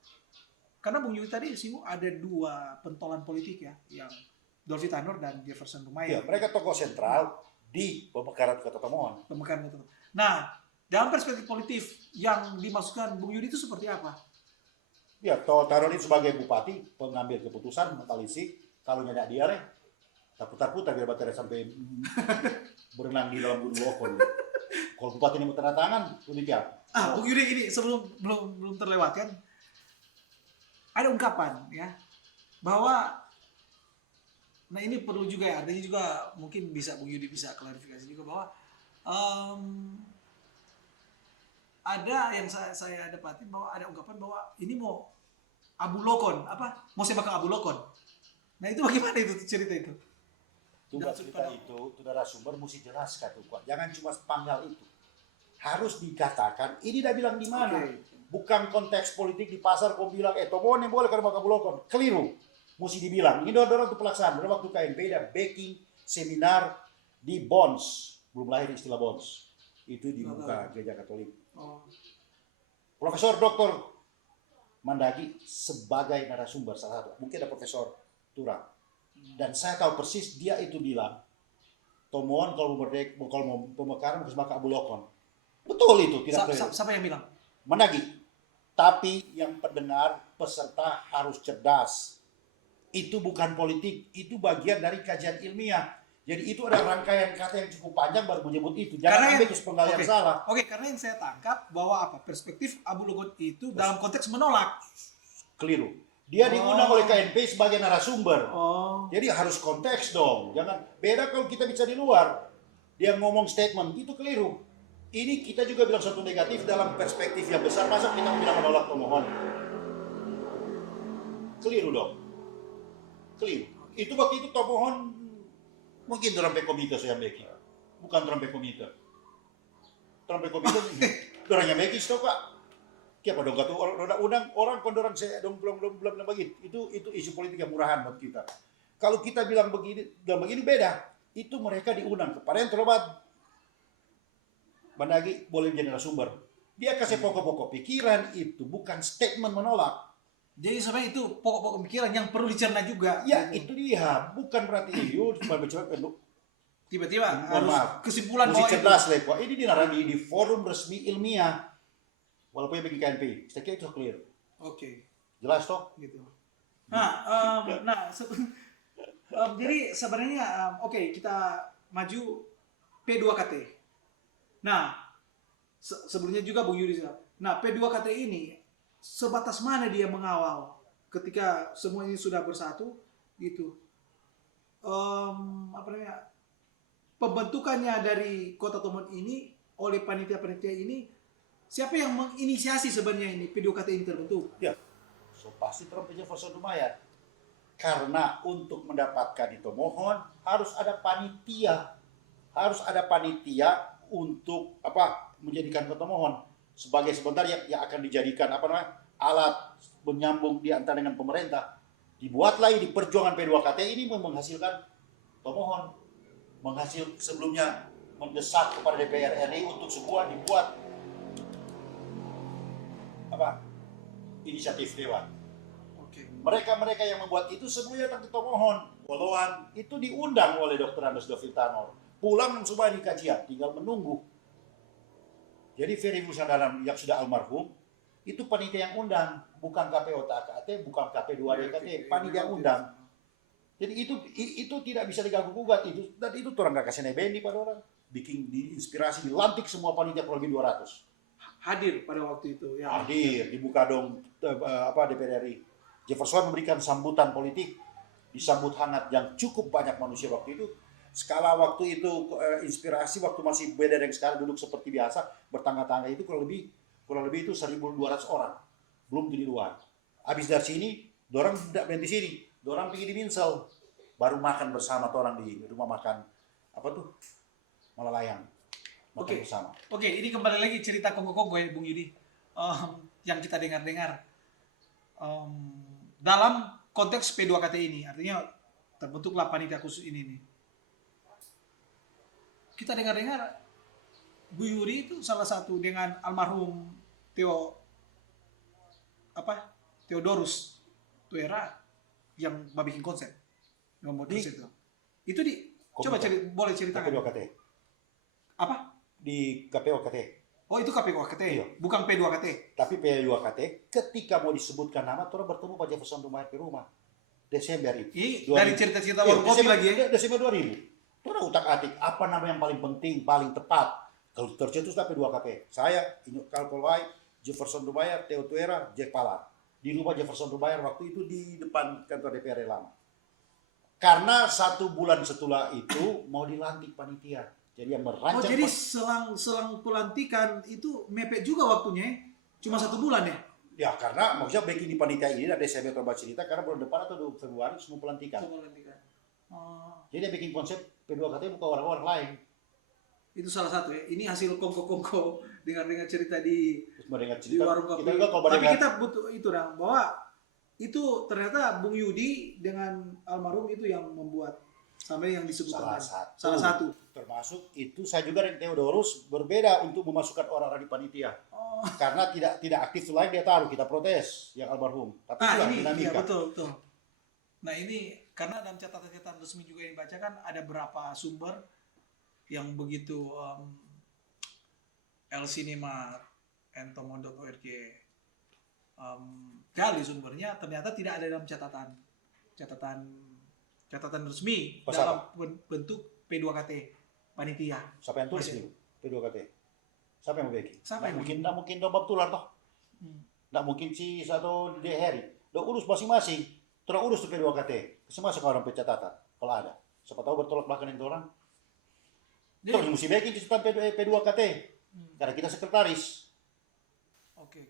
karena Bung Yudi tadi singgung ada dua pentolan politik ya, yang Dolvi Tanor dan Jefferson Ya, Humayat. mereka tokoh sentral di pemekaran Kota Tomohon. Pemekaran itu. Nah, dalam perspektif politik yang dimaksudkan Bung Yudi itu seperti apa? Ya, Tanor itu sebagai bupati pengambil keputusan mentalisi kalau nyadak dia tak putar-putar biar baterai sampai berenang di dalam gunung Lokon. Kalau bupati ini mau tanda tangan, demikian. Bung Yudi ini sebelum belum terlewatkan, ada ungkapan ya bahwa, nah ini perlu juga ya, artinya juga mungkin bisa Bung Yudi bisa klarifikasi juga bahwa ada yang saya dapati bahwa ada ungkapan bahwa ini mau Abu Lokon, mau sepak Abu Lokon. Nah itu bagaimana itu cerita itu? Tugas kita itu, narasumber mesti jelaskan tuh, Pak. Jangan cuma panggal itu. Harus dikatakan, ini dah bilang di mana. Okay. Bukan konteks politik di pasar kau bilang, Tomohon boleh karena Maka Bulokon. Keliru. Mesti dibilang. Ini dorong untuk pelaksanaan. Pada waktu KNP ada backing seminar di Bonds. Belum lahir istilah Bonds. Itu dibuka Gereja Katolik. Oh. Profesor Dr. Mandagi sebagai narasumber salah satu. Mungkin ada Profesor Turang. Dan saya tahu persis dia itu bilang, Tomohon kalau mau pemekaran harus Maka Bulokon. Betul itu, tidak keliru. Siapa yang bilang? Mandagi. Tapi yang pendengar, peserta harus cerdas. Itu bukan politik, itu bagian dari kajian ilmiah. Jadi itu ada rangkaian kata yang cukup panjang baru menyebut itu. Jangan ambil sepenggal yang salah. Oke, karena yang saya tangkap bahwa perspektif Abu Lokon itu dalam konteks menolak. Keliru. Dia diundang oleh KNP sebagai narasumber. Oh. Jadi harus konteks dong. Jangan beda kalau kita bicara di luar. Dia ngomong statement, itu keliru. Ini kita juga bilang satu negatif dalam perspektif yang besar. Masa kita bilang menolak Tomohon? Keliru dong. Keliru. Itu waktu itu Tomohon mungkin Trompe Komite saya beki. Bukan Trompe Komite. Trompe Komite dorangnya beki stok Pak. Siapa dong kata undang orang kondorang saya dong belum begitu. Itu isu politik yang murahan buat kita. Kalau kita bilang begini beda. Itu mereka diundang kepada yang terlibat. Mandagi boleh menjadi narasumber. Dia kasih pokok-pokok pikiran itu bukan statement menolak. Jadi sebenarnya itu pokok-pokok pikiran yang perlu dicerna juga. Ya itu dia. Bukan berarti itu cuma tiba-tiba harus kesimpulan bahwa cerdas itu. Ini di forum resmi ilmiah. Walaupun bagi KNP, saya kira itu clear. Oke. Jelas toh? Gitu. Jadi sebenarnya kita maju P2KT. Nah, sebelumnya juga Bung Yudi. Nah, P2KT ini sebatas mana dia mengawal ketika semua ini sudah bersatu gitu. Pembentukannya dari Kota Tomohon ini oleh panitia-panitia ini, siapa yang menginisiasi sebenarnya ini P2KT ini terbentuk? Ya, pasti Trompe Jefferson Humayat. Karena untuk mendapatkan itu Tomohon harus ada panitia, untuk menjadikan Kota Tomohon sebagai sebentar yang akan dijadikan alat menyambung di antara dengan pemerintah. Dibuatlah di perjuangan P2KT ini menghasilkan Tomohon, sebelumnya mendesak kepada DPR RI untuk sebuah dibuat inisiatif dewan. Mereka yang membuat itu semuanya datang ke Tomohon. Walaupun itu diundang oleh Dr. Andes Dovi Tanor. Pulang semua di kajian, tinggal menunggu. Jadi Ferry Musadaran yang sudah almarhum, itu panitia yang undang. Bukan KPO TKT, bukan KP2DKT, panitia yang undang. Jadi itu tidak bisa diganggu-gugat. Dan itu orang gak kasih nebendi pada orang. Bikin diinspirasi, dilantik semua panitia kurang lebih 200. Hadir pada waktu itu. Ya. Hadir, dibuka dong DPR RI. Jefferson memberikan sambutan politik, disambut hangat yang cukup banyak manusia waktu itu. skala waktu itu inspirasi waktu masih beda dengan sekarang duduk seperti biasa bertangga-tangga itu kurang lebih itu 1.200 orang belum di luar. Habis dari sini, dorang tidak main di sini, dorang pergi di Minsel, baru makan bersama orang di rumah makan apa tuh Malalayang makan bersama. Oke, ini kembali lagi cerita Kongko-Kongko ya, Bung Yudi. Yang kita dengar-dengar dalam konteks P2KT ini, artinya terbentuklah panitia khusus ini nih. Kita dengar-dengar Bu Yuri itu salah satu dengan almarhum Theodorus Tuera yang bikin konsep, membuat konsep itu. Itu coba boleh ceritakan. KP2KT. Apa? Di KPOKT. Oh itu KPOKT, Iya. bukan P2KT. Tapi P2KT ketika mau disebutkan nama, orang bertemu Pak Jefferson Dumayer di rumah. Desember itu. Ini dari cerita-cerita warung kopi lagi ya? Desember 2000. Orang utak-atik apa nama yang paling penting, paling tepat. Kalau tercetus tapi P2KT. Saya, Inyuk Kalkolwai, Jefferson Dumayer, Theo Tuera, Jack Palar. Di rumah Jefferson Dumayer waktu itu di depan kantor DPR lama. Karena 1 bulan setelah itu mau dilantik panitia. Jadi yang merancang. Oh jadi selang pelantikan itu mepet juga waktunya, cuma 1 bulan ya? Ya karena maksudnya baik di panitia ini ada Desember atau cerita karena bulan depan atau Februari semua pelantikan. Jadi dia bikin konsep P2KT bukan orang-orang lain. Itu salah satu ya. Ini hasil Kongko-Kongko dengar-dengar cerita di warung kopi. Tapi kita butuh itu dong, bahwa itu ternyata Bung Yudi dengan almarhum itu yang membuat sampai yang disebutkan salah satu. Termasuk itu saya juga dengan Theodorus berbeda untuk memasukkan orang-orang di panitia. Karena tidak aktif selain dia taruh kita protes yang almarhum. Tapi ini dinamika. Iya, betul. Nah ini karena dalam catatan-catatan resmi juga yang dibacakan ada beberapa sumber yang begitu elcinema.entomon.org gali sumbernya ternyata tidak ada dalam catatan resmi dalam bentuk P2KT panitia. Siapa yang tulis itu P2KT? Siapa yang memiliki? Mungkin Dobab Tular toh. Nggak mungkin si satu De Heri. Udah urus masing-masing. Terus urus tuh P2KT. Semasa orang pencatatan kalau ada. Siapa tahu bertolak belakang itu orang. Terus mesti bikin catatan P2KT. Karena kita sekretaris. Oke.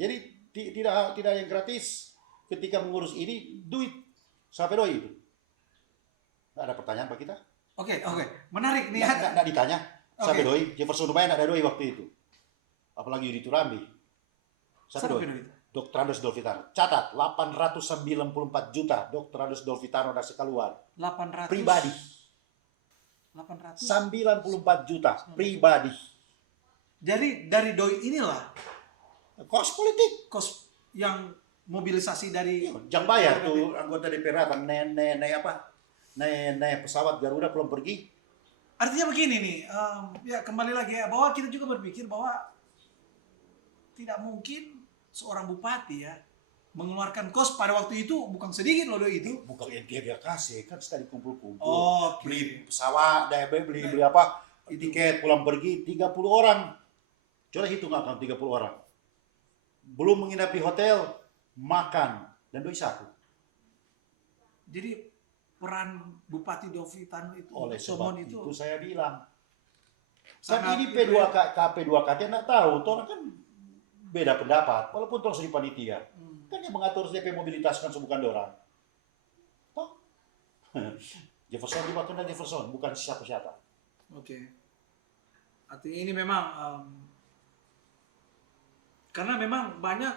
Jadi tidak yang gratis ketika mengurus ini duit sampai doi itu. Nggak ada pertanyaan Pak kita? Oke. Menarik nih. Nggak ditanya. Sampai doi. Jefferson Dumayer ada doi waktu itu. Apalagi Yudi Turambi. Sampai doi. Dr. Andos Dolfitano. Catat 894 juta Dr. Andos Dolfitano dan sekaluan. 800 pribadi. 94 juta pribadi. Jadi dari doi inilah kos politik, kos yang mobilisasi dari jangan bayar tuh anggota DPR kan naik pesawat Garuda belum pergi. Artinya begini nih, ya kembali lagi ya bahwa kita juga berpikir bahwa tidak mungkin seorang bupati ya mengeluarkan kos pada waktu itu bukan sedikit loh itu. Bukan yang dia kasih kan sekali kumpul-kumpul. Beli pesawat, beli apa? Tiket pulang pergi 30 orang. Coba hitung akan 30 orang. Belum menginap di hotel, makan dan doi saku. Jadi peran Bupati Dolfitano itu oleh sebab itu saya bilang. Kan Sangat ini KP2KT nggak tahu, orang kan beda pendapat, walaupun terus di panitia. Kan yang mengatur DP mobilitas kan bukan orang. Toh? Jefferson dimakan dan Jefferson, bukan siapa-siapa. Oke. Artinya ini memang karena memang banyak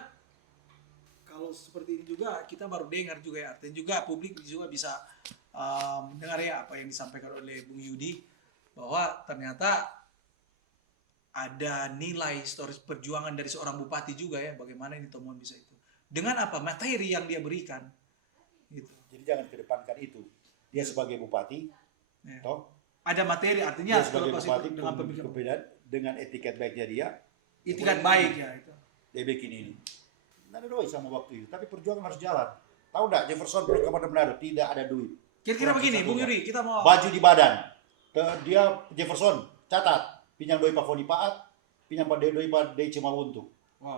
kalau seperti ini juga kita baru dengar juga ya, artinya juga publik juga bisa mendengar ya apa yang disampaikan oleh Bung Yudi bahwa ternyata ada nilai historis perjuangan dari seorang bupati juga ya, bagaimana ini Tomohon bisa itu dengan apa materi yang dia berikan gitu. Jadi jangan kedepankan itu dia sebagai bupati Ya. toh Ada materi artinya dia sebagai bupati dengan pemikiran dengan etiket baiknya dia itikat baik ya itu. Dia bikin ini. Tidak ada duit sama waktu itu, tapi perjuangan harus jalan. Tahu enggak Jefferson pergi ke Manado tidak ada duit. Kira-kira begini, Bung Yuri, kita mau baju di badan. Dia Jefferson catat pinjam doi Pak Foni Paat, pinjam doi Pak Dei Cimawuntu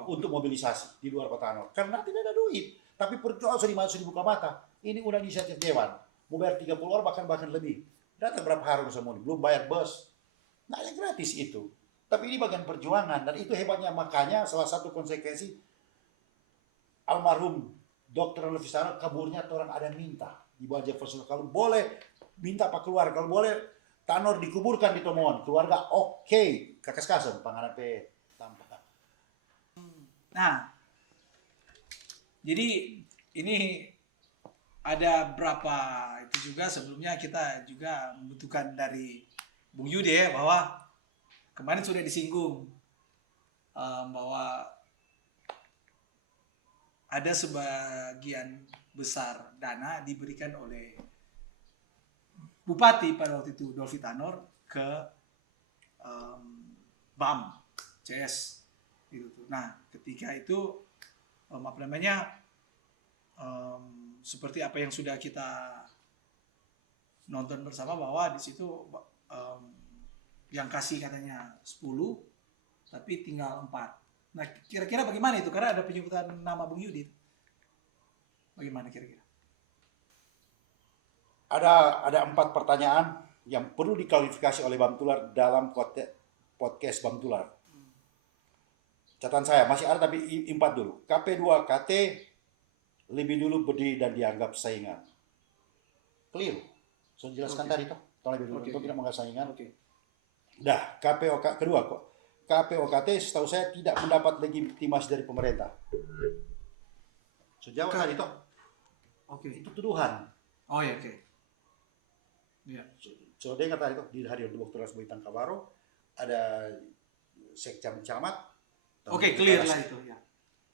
untuk mobilisasi di luar kota Anor. Karena tidak ada duit, tapi perjuangan sudah dibuka mata. Ini udah inisiatif Dewan. mau bayar 30 orang bahkan lebih. Datang berapa hari semua ini, belum bayar bus. Nggak ada gratis itu. Tapi ini bagian perjuangan dan itu hebatnya, makanya salah satu konsekuensi almarhum Dr. Levisano kaburnya orang ada minta di bawah Jefferson, kalau boleh minta Pak keluar, kalau boleh Tanor dikuburkan di Tomohon, keluarga oke, kakas-kasan panganan pe tanpa. Nah, jadi ini ada berapa itu juga sebelumnya kita juga membutuhkan dari Bung Yudi ya, bahwa kemarin sudah disinggung bahwa ada sebagian besar dana diberikan oleh Bupati pada waktu itu Dolfi Tanor ke BAM CS gitu. Nah, ketika itu apa namanya seperti apa yang sudah kita nonton bersama, bahwa di situ yang kasih katanya 10 tapi tinggal 4. Nah, kira-kira bagaimana itu? Karena ada penyebutan nama Bung Yudi. Bagaimana kira-kira? Ada 4 pertanyaan yang perlu diklarifikasi oleh Bang Tular dalam podcast Bang Tular. Catatan saya masih ada tapi 4 dulu. KP2KT lebih dulu berdiri dan dianggap saingan. Keliru. Saya jelaskan tadi toh. Lebih dulu itu tidak menganggap saingan. Dah, kedua kok. KPOKT setahu saya tidak mendapat legitimasi dari pemerintah. Sejauh tadi toh. Itu tuduhan. Oh ya, oke. Iya. So dengar tadi tuh di hari Dr. Rasboy Tangkabaro ada sekcam camat. Oke, clear lah itu ya.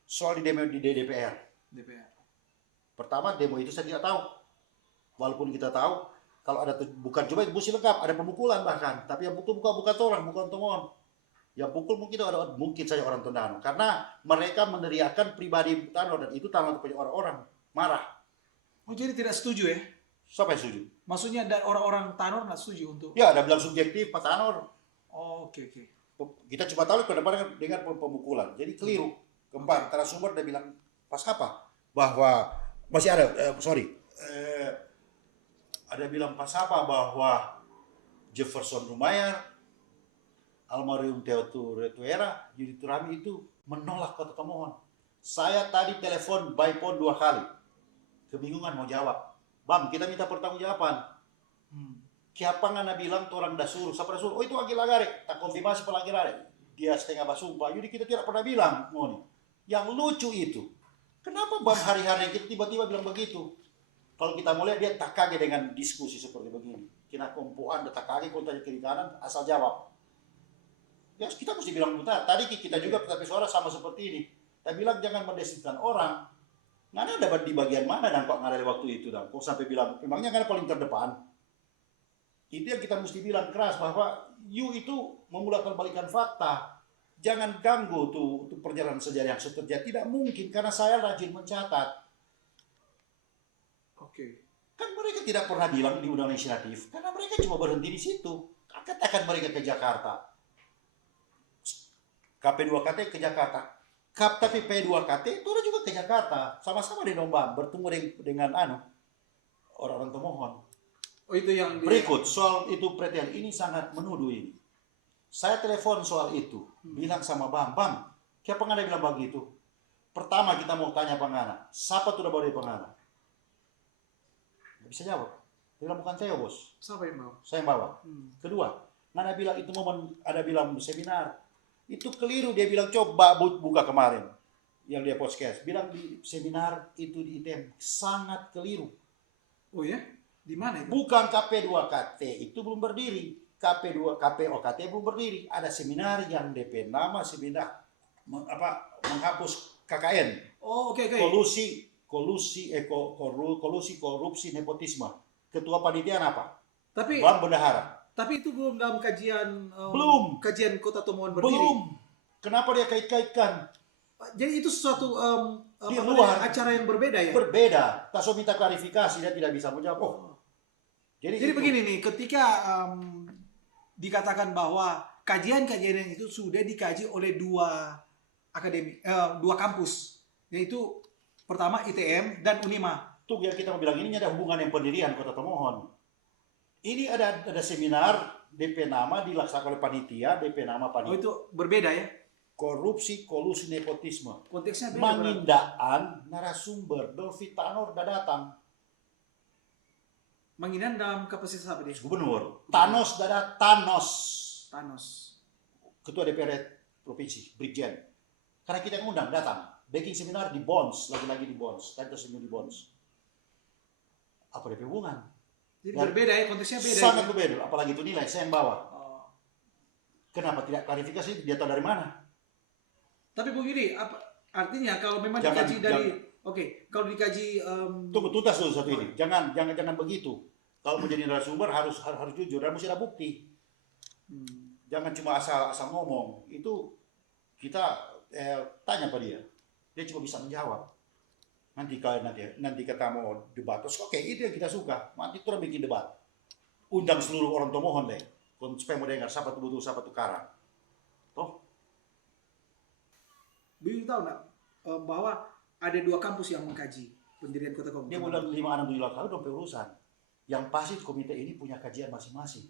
Soal di demo di DPR. Pertama demo itu saya tidak tahu. Walaupun kita tahu kalau ada bukan cuma bukti lengkap, ada pemukulan bahkan. Tapi yang pukul bukan orang, bukan Tomohon. Yang pukul mungkin saja orang Tondano. Karena mereka meneriakan pribadi Tanor dan itu Tanor punya orang-orang marah. Oh, jadi tidak setuju ya? Siapa yang setuju? Maksudnya ada orang-orang Tanor nggak setuju untuk? Ya, ada bilang subjektif Pak Tanor. Oh, oke. Kita coba tahu ke depan dengan pemukulan. Jadi keliru. Keempat, narasumber dia bilang pas apa? Bahwa masih ada, ada bilang pas apa bahwa Jefferson Rumayar, almarhum Teotu Retuera, Yudi Turami itu menolak Kota Tomohon. Saya tadi telepon by phone 2 kali. Kebingungan mau jawab. Bang, kita minta pertanggungjawaban. Siapa ngana bilang tuh orang dah suruh, siapa dah suruh? Oh itu Agil Lagare, tak konfirmasi pelagi lare. Dia setengah basumpah. Yudi kita tidak pernah bilang, Ngoni. Yang lucu itu, kenapa Bang hari-hari kita tiba-tiba bilang begitu? Kalau kita mulai dia tak kaget dengan diskusi seperti begini. Kena kompoan, tak kaget kalau tanya kiri kanan, asal jawab. Ya kita mesti bilang benar. Tadi kita juga tapi suara sama seperti ini. Kita bilang jangan mendeskripsikan orang. Nggak ada di bagian mana dan kok nggak ada waktu itu dan kok sampai bilang memangnya nggak ada paling terdepan. Itu yang kita mesti bilang keras bahwa you itu memulakan balikan fakta. Jangan ganggu tuh perjalanan sejarah yang sudah terjadi. Tidak mungkin karena saya rajin mencatat. Oke. Kan mereka tidak pernah bilang di undang inisiatif karena mereka cuma berhenti di situ. Katakan mereka ke Jakarta. KP2KT ke Jakarta. Tapi P2KT itu juga ke Jakarta. Sama-sama di Nombang bertemu dengan orang-orang Tomohon. Oh itu yang berikut soal itu perhatian ini sangat menuduh ini. Saya telepon soal itu, bilang sama Bang, siapa Anda bilang begitu? Pertama kita mau tanya Pangana, siapa tuh udah bawa dari Pangana? Nggak bisa jawab. Dia bilang bukan saya bos. Siapa yang bawa? Saya yang bawa. Kedua, Nana bilang itu momen ada bilang seminar. Itu keliru, dia bilang coba buka kemarin. Yang dia podcast, bilang di seminar itu di ITM, sangat keliru. Oh ya? Di mana itu? Bukan KP2KT, itu belum berdiri. KPOKT belum berdiri. Ada seminar yang DP nama seminar menghapus KKN. Oh, oke. Kolusi korupsi nepotisme. Ketua panitia apa? Tapi Bang Bendahara. Tapi itu belum dalam kajian belum. Kajian Kota Tomohon berdiri. Belum. Kenapa dia kait-kaitkan? Jadi itu suatu di luar acara yang berbeda ya? Berbeda. Taso minta klarifikasi dia tidak bisa menjawab. Jadi begini nih, ketika dikatakan bahwa kajian-kajian itu sudah dikaji oleh dua kampus, yaitu pertama ITM dan Unima. Tuh yang kita mau bilang ini ada hubungan yang pendirian Kota Tomohon. Ini ada seminar DP nama dilaksanakan oleh panitia, DP nama Oh panitia. itu berbeda ya? Korupsi, kolusi, nepotisme. Konteksnya beda. Mengindaan narasumber, Dolfi Tanor udah datang. Mengingat dalam kapasitas apa dia? Gubernur. Thanos udah Thanos. Thanos. Ketua DPR Provinsi, Brigjen. Karena kita yang undang, datang. Baking seminar di Bonds, lagi-lagi di Bonds. Tadi tersebut di Bonds. Apa DP hubungan? Jadi Dan berbeda ya, konteksnya beda. Sangat ya? berbeda, apalagi itu nilai, saya yang bawa. Oh. Kenapa tidak klarifikasi, dia tahu dari mana? Tapi Bung Yudi, apa artinya kalau memang Jangan- dikaji dari oke, kalau dikaji Tunggu, tuntas dulu satu ini. Jangan begitu. Kalau menjadi narasumber harus jujur dan mesti ada bukti. Jangan cuma asal ngomong. Itu kita tanya pada dia. Dia cuma bisa menjawab. Nanti kita mau debat, terus oke, itu yang kita suka. Nanti kita bikin debat. Undang seluruh orang Tomohon deh. Supaya mau dengar siapa tuh betul, siapa tuh karang. Toh? Bung Yudi tahu nggak bahwa ada 2 kampus yang mengkaji pendirian Kota Tomohon? Dia udah 5, 6, 7 tahun udah urusan. Yang pasti komite ini punya kajian masing-masing.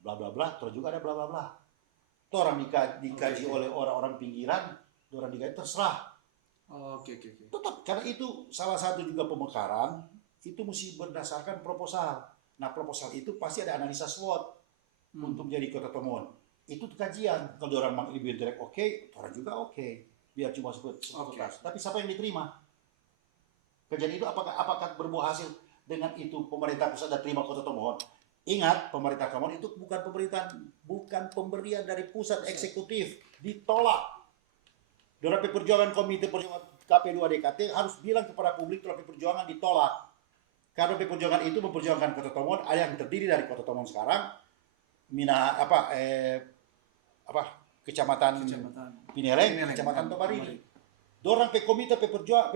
Bla bla bla, terus juga ada bla bla bla. Itu orang dikaji oleh orang-orang pinggiran, orang dikaji terserah. Oke. Tetap, karena itu salah satu juga pemekaran, itu mesti berdasarkan proposal. Nah proposal itu pasti ada analisa SWOT untuk menjadi Kota Tomohon. Itu kajian. Kalau orang lebih direct oke, orang juga oke. Biar cuma seperti Tapi siapa yang diterima? Kajian itu apakah berbuah hasil dengan itu pemerintah pusat dan terima Kota Tomohon? Ingat, pemerintah Tomohon itu bukan pemberian dari pusat eksekutif, ditolak. DP Perjuangan Komite Perjuangan KP2DKT harus bilang kepada publik DP Perjuangan ditolak. Karena DP Perjuangan itu memperjuangkan Kota Tomohon, ada yang terdiri dari Kota Tomohon sekarang, Kecamatan Pineleng, Kecamatan Tobarini. Dorang pe komite tujuan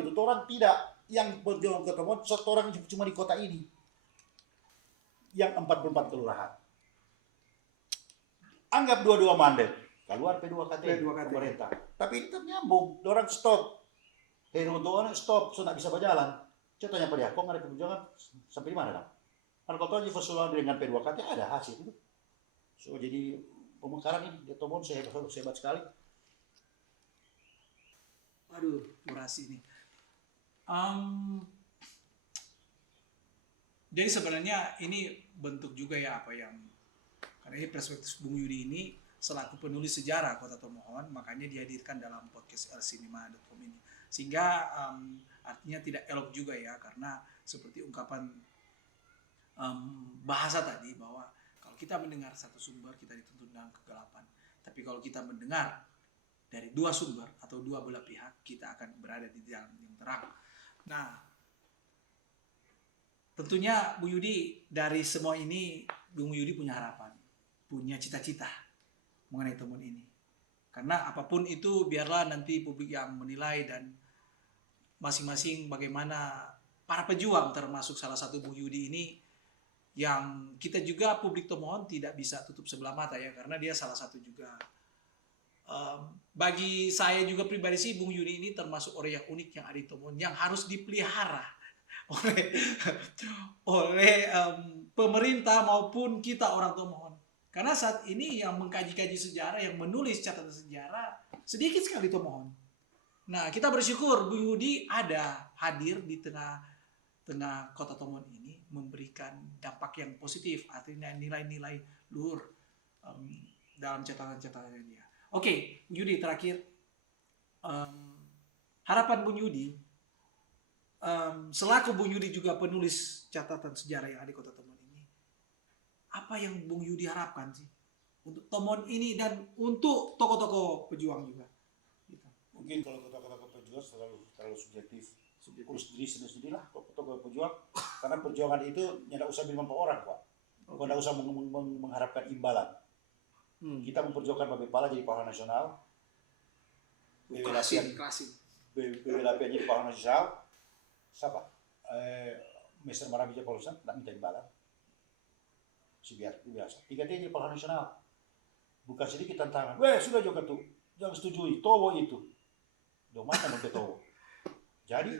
itu, orang tidak yang berjuang Kota Tomohon, satu orang cuma di kota ini. Yang 44 kelurahan. Anggap 22 mandat. Keluar P2KT pemerintah. Tapi ini tetap nyambung. Orang stop. Hero doang stop. So, nggak bisa berjalan. Coba tanya pada dia, kok nggak ada perjuangan sampai di mana dong? Karena kalau tahu persoalan dengan P2KT ada hasil itu. So, jadi pemekaran ini, dia Tomohon sehebat sekali. Aduh, durasi nih. Jadi sebenarnya ini bentuk juga ya apa yang karena ini perspektif Bung Yudi ini selaku penulis sejarah Kota Tomohon, makanya dihadirkan dalam podcast elcinema.com ini. Sehingga artinya tidak elok juga ya, karena seperti ungkapan bahasa tadi bahwa kalau kita mendengar satu sumber kita dituntun dalam kegelapan. Tapi kalau kita mendengar dari 2 sumber atau 2 belah pihak, kita akan berada di dalam yang terang. Nah, tentunya Bu Yudi dari semua ini, Bung Yudi punya harapan, punya cita-cita mengenai temuan ini. Karena apapun itu biarlah nanti publik yang menilai dan masing-masing bagaimana para pejuang termasuk salah satu Bung Yudi ini yang kita juga publik Tomohon tidak bisa tutup sebelah mata ya, karena dia salah satu juga bagi saya juga pribadi sih Bung Yudi ini termasuk orang yang unik yang ada di Tomohon yang harus dipelihara oleh pemerintah maupun kita orang Tomohon. Karena saat ini yang mengkaji-kaji sejarah, yang menulis catatan sejarah sedikit sekali Tomohon. Nah, kita bersyukur Bung Yudi ada hadir di tengah Kota Tomohon ini memberikan dampak yang positif, artinya nilai-nilai luhur dalam catatan-catatannya dia. Oke, Bung Yudi terakhir harapan Bung Yudi selaku Bung Yudi juga penulis catatan sejarah yang ada di Kota Tomohon ini, apa yang Bung Yudi harapkan sih untuk Tomohon ini dan untuk tokoh-tokoh pejuang juga? Gitu. Mungkin kalau tokoh-tokoh pejuang terlalu subjektif. Urus diri sendiri lah tokoh pejuang. Karena perjuangan itu tidak usah bilang ke orang kok. Tidak usah mengharapkan imbalan. Kita memperjuangkan Babe Pala jadi pahlawan nasional. Klasik. BWLAP jadi pahlawan nasional. Siapa? Mr. Marabija Paulusan tidak minta imbalan. Biasa. 3T jadi pahlawan nasional. Bukan sedikit tantangan. Sudah juga tuh. Jangan setujui. Towo itu. Doa makan untuk Towo. Jadi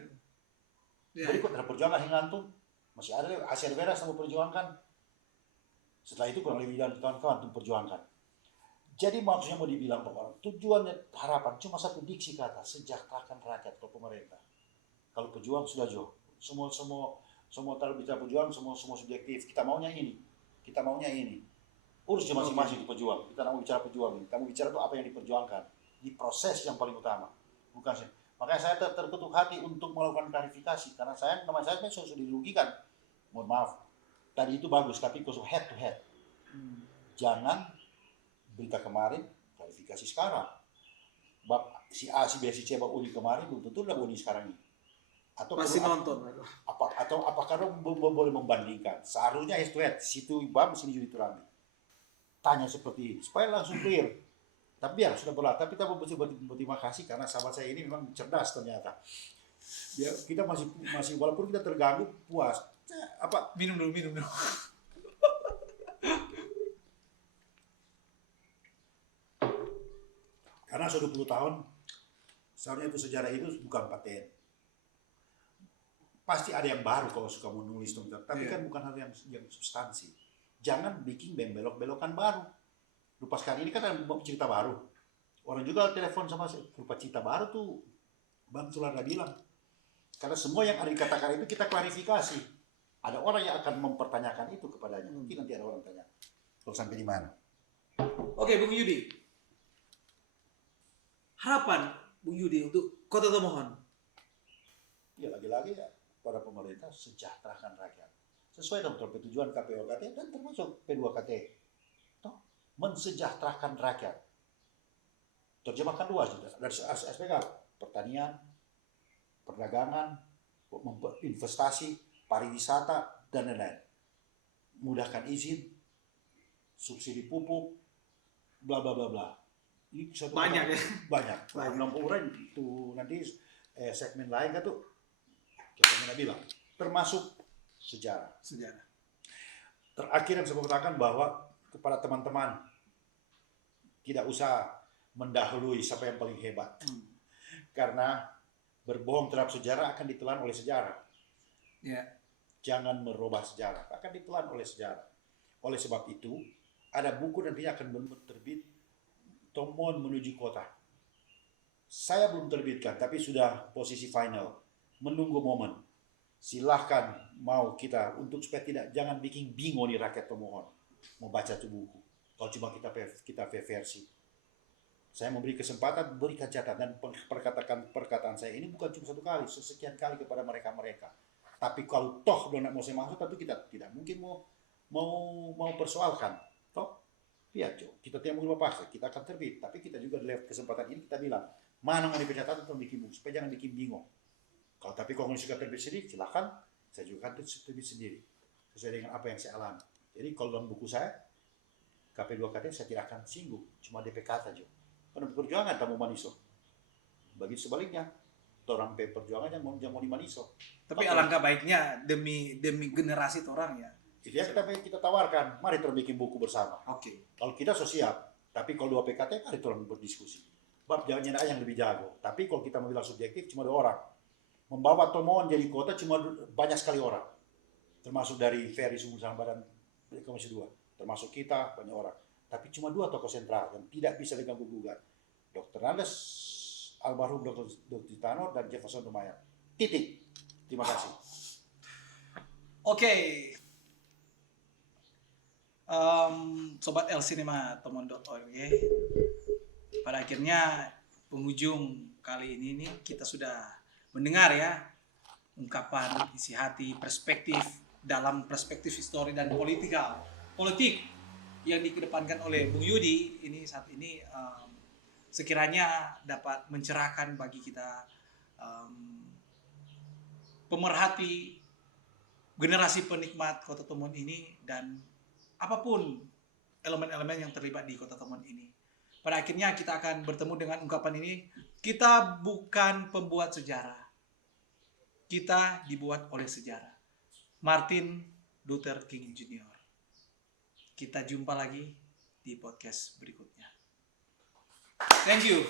Ya. Berikut ada perjuangan Hingantung, masih ada Asia Vera sama perjuangkan. Setelah itu kurang lebih dan kawan-kawan untuk perjuangkan. Jadi maksudnya mau dibilang bahwa tujuannya harapan cuma satu diksi kata, sejahterakan rakyat ke pemerintah. Kalau pejuang sudah jauh, semua terlalu bicara pejuang, semua subjektif. Kita maunya ini, kita maunya ini. Urus masing-masing di pejuang. Kita mau bicara pejuang ini. Kamu bicara itu apa yang diperjuangkan, di proses yang paling utama, bukan sih. Makanya saya terketuk hati untuk melakukan klarifikasi karena nama saya sudah dirugikan. Mohon maaf. Tadi itu bagus, tapi khusus head to head. Jangan berita kemarin, klarifikasi sekarang. Bab si A, si B, si C, bab Uni kemarin belum tentu udah Uni sekarang ini. Atau Masih nonton. Apakah boleh membandingkan? Seharusnya head to head, situ bab sini jadi turami. Tanya seperti supaya langsung clear. Tapi ya sudah berlalu. Tapi kita berterima kasih karena sahabat saya ini memang cerdas ternyata. Ya, kita masih walaupun kita terganggu puas. Minum dulu. Karena sudah 20 tahun, seharusnya itu sejarah itu bukan paten. Pasti ada yang baru kalau suka menulis, tapi kan bukan hal yang substansi. Jangan bikin belok-belokan baru. Lupa sekali ini kan ada cerita baru. Orang juga telepon sama saya, lupa cerita baru tuh Bang Sularda bilang. Karena semua yang ada dikatakan itu kita klarifikasi. Ada orang yang akan mempertanyakan itu kepadanya. Mungkin nanti ada orang tanya. Kalau sampai di mana? Oke, Bung Yudi. Harapan Bung Yudi untuk Kota Tomohon. Ya lagi-lagi ya pada pemerintah sejahterakan rakyat. Sesuai dengan tujuan KPOKT dan termasuk P2KT. Mensejahterakan rakyat. Terjemahkan luas juga. Dari SPK, pertanian, perdagangan, investasi, pariwisata, dan lain-lain. Mudahkan izin, subsidi pupuk, bla bla bla bla. Ini Banyak ya. Banyak. 60 orang itu nanti segmen lain kan tuh kita bilang termasuk sejarah. Terakhir yang saya mau katakan bahwa kepada teman-teman tidak usah mendahului siapa yang paling hebat. Karena berbohong terhadap sejarah akan ditelan oleh sejarah. Jangan merubah sejarah, akan ditelan oleh sejarah. Oleh sebab itu, ada buku nantinya akan terbit, Tomohon Menuju Kota. Saya belum terbitkan, tapi sudah posisi final. Menunggu momen. Silahkan mau kita untuk supaya jangan bikin bingung nih rakyat Tomohon mau baca tuh buku. Kalau cuma kita versi. Saya memberi kesempatan, berikan catatan dan perkataan saya ini bukan cuma satu kali, sesekian kali kepada mereka. Tapi kalau toh donat mau saya masuk, tentu kita tidak mungkin mau persoalkan. Toh, ya kita tidak mau lepas, kita akan terbit. Tapi kita juga dalam kesempatan ini kita bilang, mana yang dipencatatan atau bikin buku, supaya jangan bikin bingung. Tapi kalau suka terbit sendiri, silakan. Saya juga akan terbit sendiri, sesuai dengan apa yang saya alami. Jadi kalau dalam buku saya, KP2KT saya tidak akan singgung, cuma DPK saja. Karena perjuangan tamu maniso. Bagi sebaliknya, orang perjuangan yang mau di maniso. Tapi alangkah baiknya demi generasi orang ya. Itu ya kita tawarkan, mari terbikin buku bersama. Oke. Kalau kita so siap, tapi kalau 2 PKT mari orang berdiskusi. Bab jangan nyana yang lebih jago. Tapi kalau kita mau bilang subjektif cuma 2 orang. Membawa Tomohon jadi kota cuma banyak sekali orang. Termasuk dari Ferry Sumur Sambadan Komisi 2. Termasuk kita banyak orang. Tapi cuma 2 tokoh sentral yang tidak bisa diganggu-gugat. Dr. Nandes, almarhum Dr. Titano, dan Jefferson Dumayan. Titik. Terima kasih. Oke. Sobat El Cinema Tomohon.org. Pada akhirnya penghujung kali ini nih kita sudah mendengar ya ungkapan isi hati, perspektif dalam perspektif histori dan politik yang dikedepankan oleh Bung Yudi ini saat ini sekiranya dapat mencerahkan bagi kita pemerhati generasi penikmat Kota Tomohon ini dan apapun elemen-elemen yang terlibat di Kota Tomohon ini. Pada akhirnya kita akan bertemu dengan ungkapan ini, kita bukan pembuat sejarah. Kita dibuat oleh sejarah. Martin Luther King Jr. Kita jumpa lagi di podcast berikutnya. Thank you.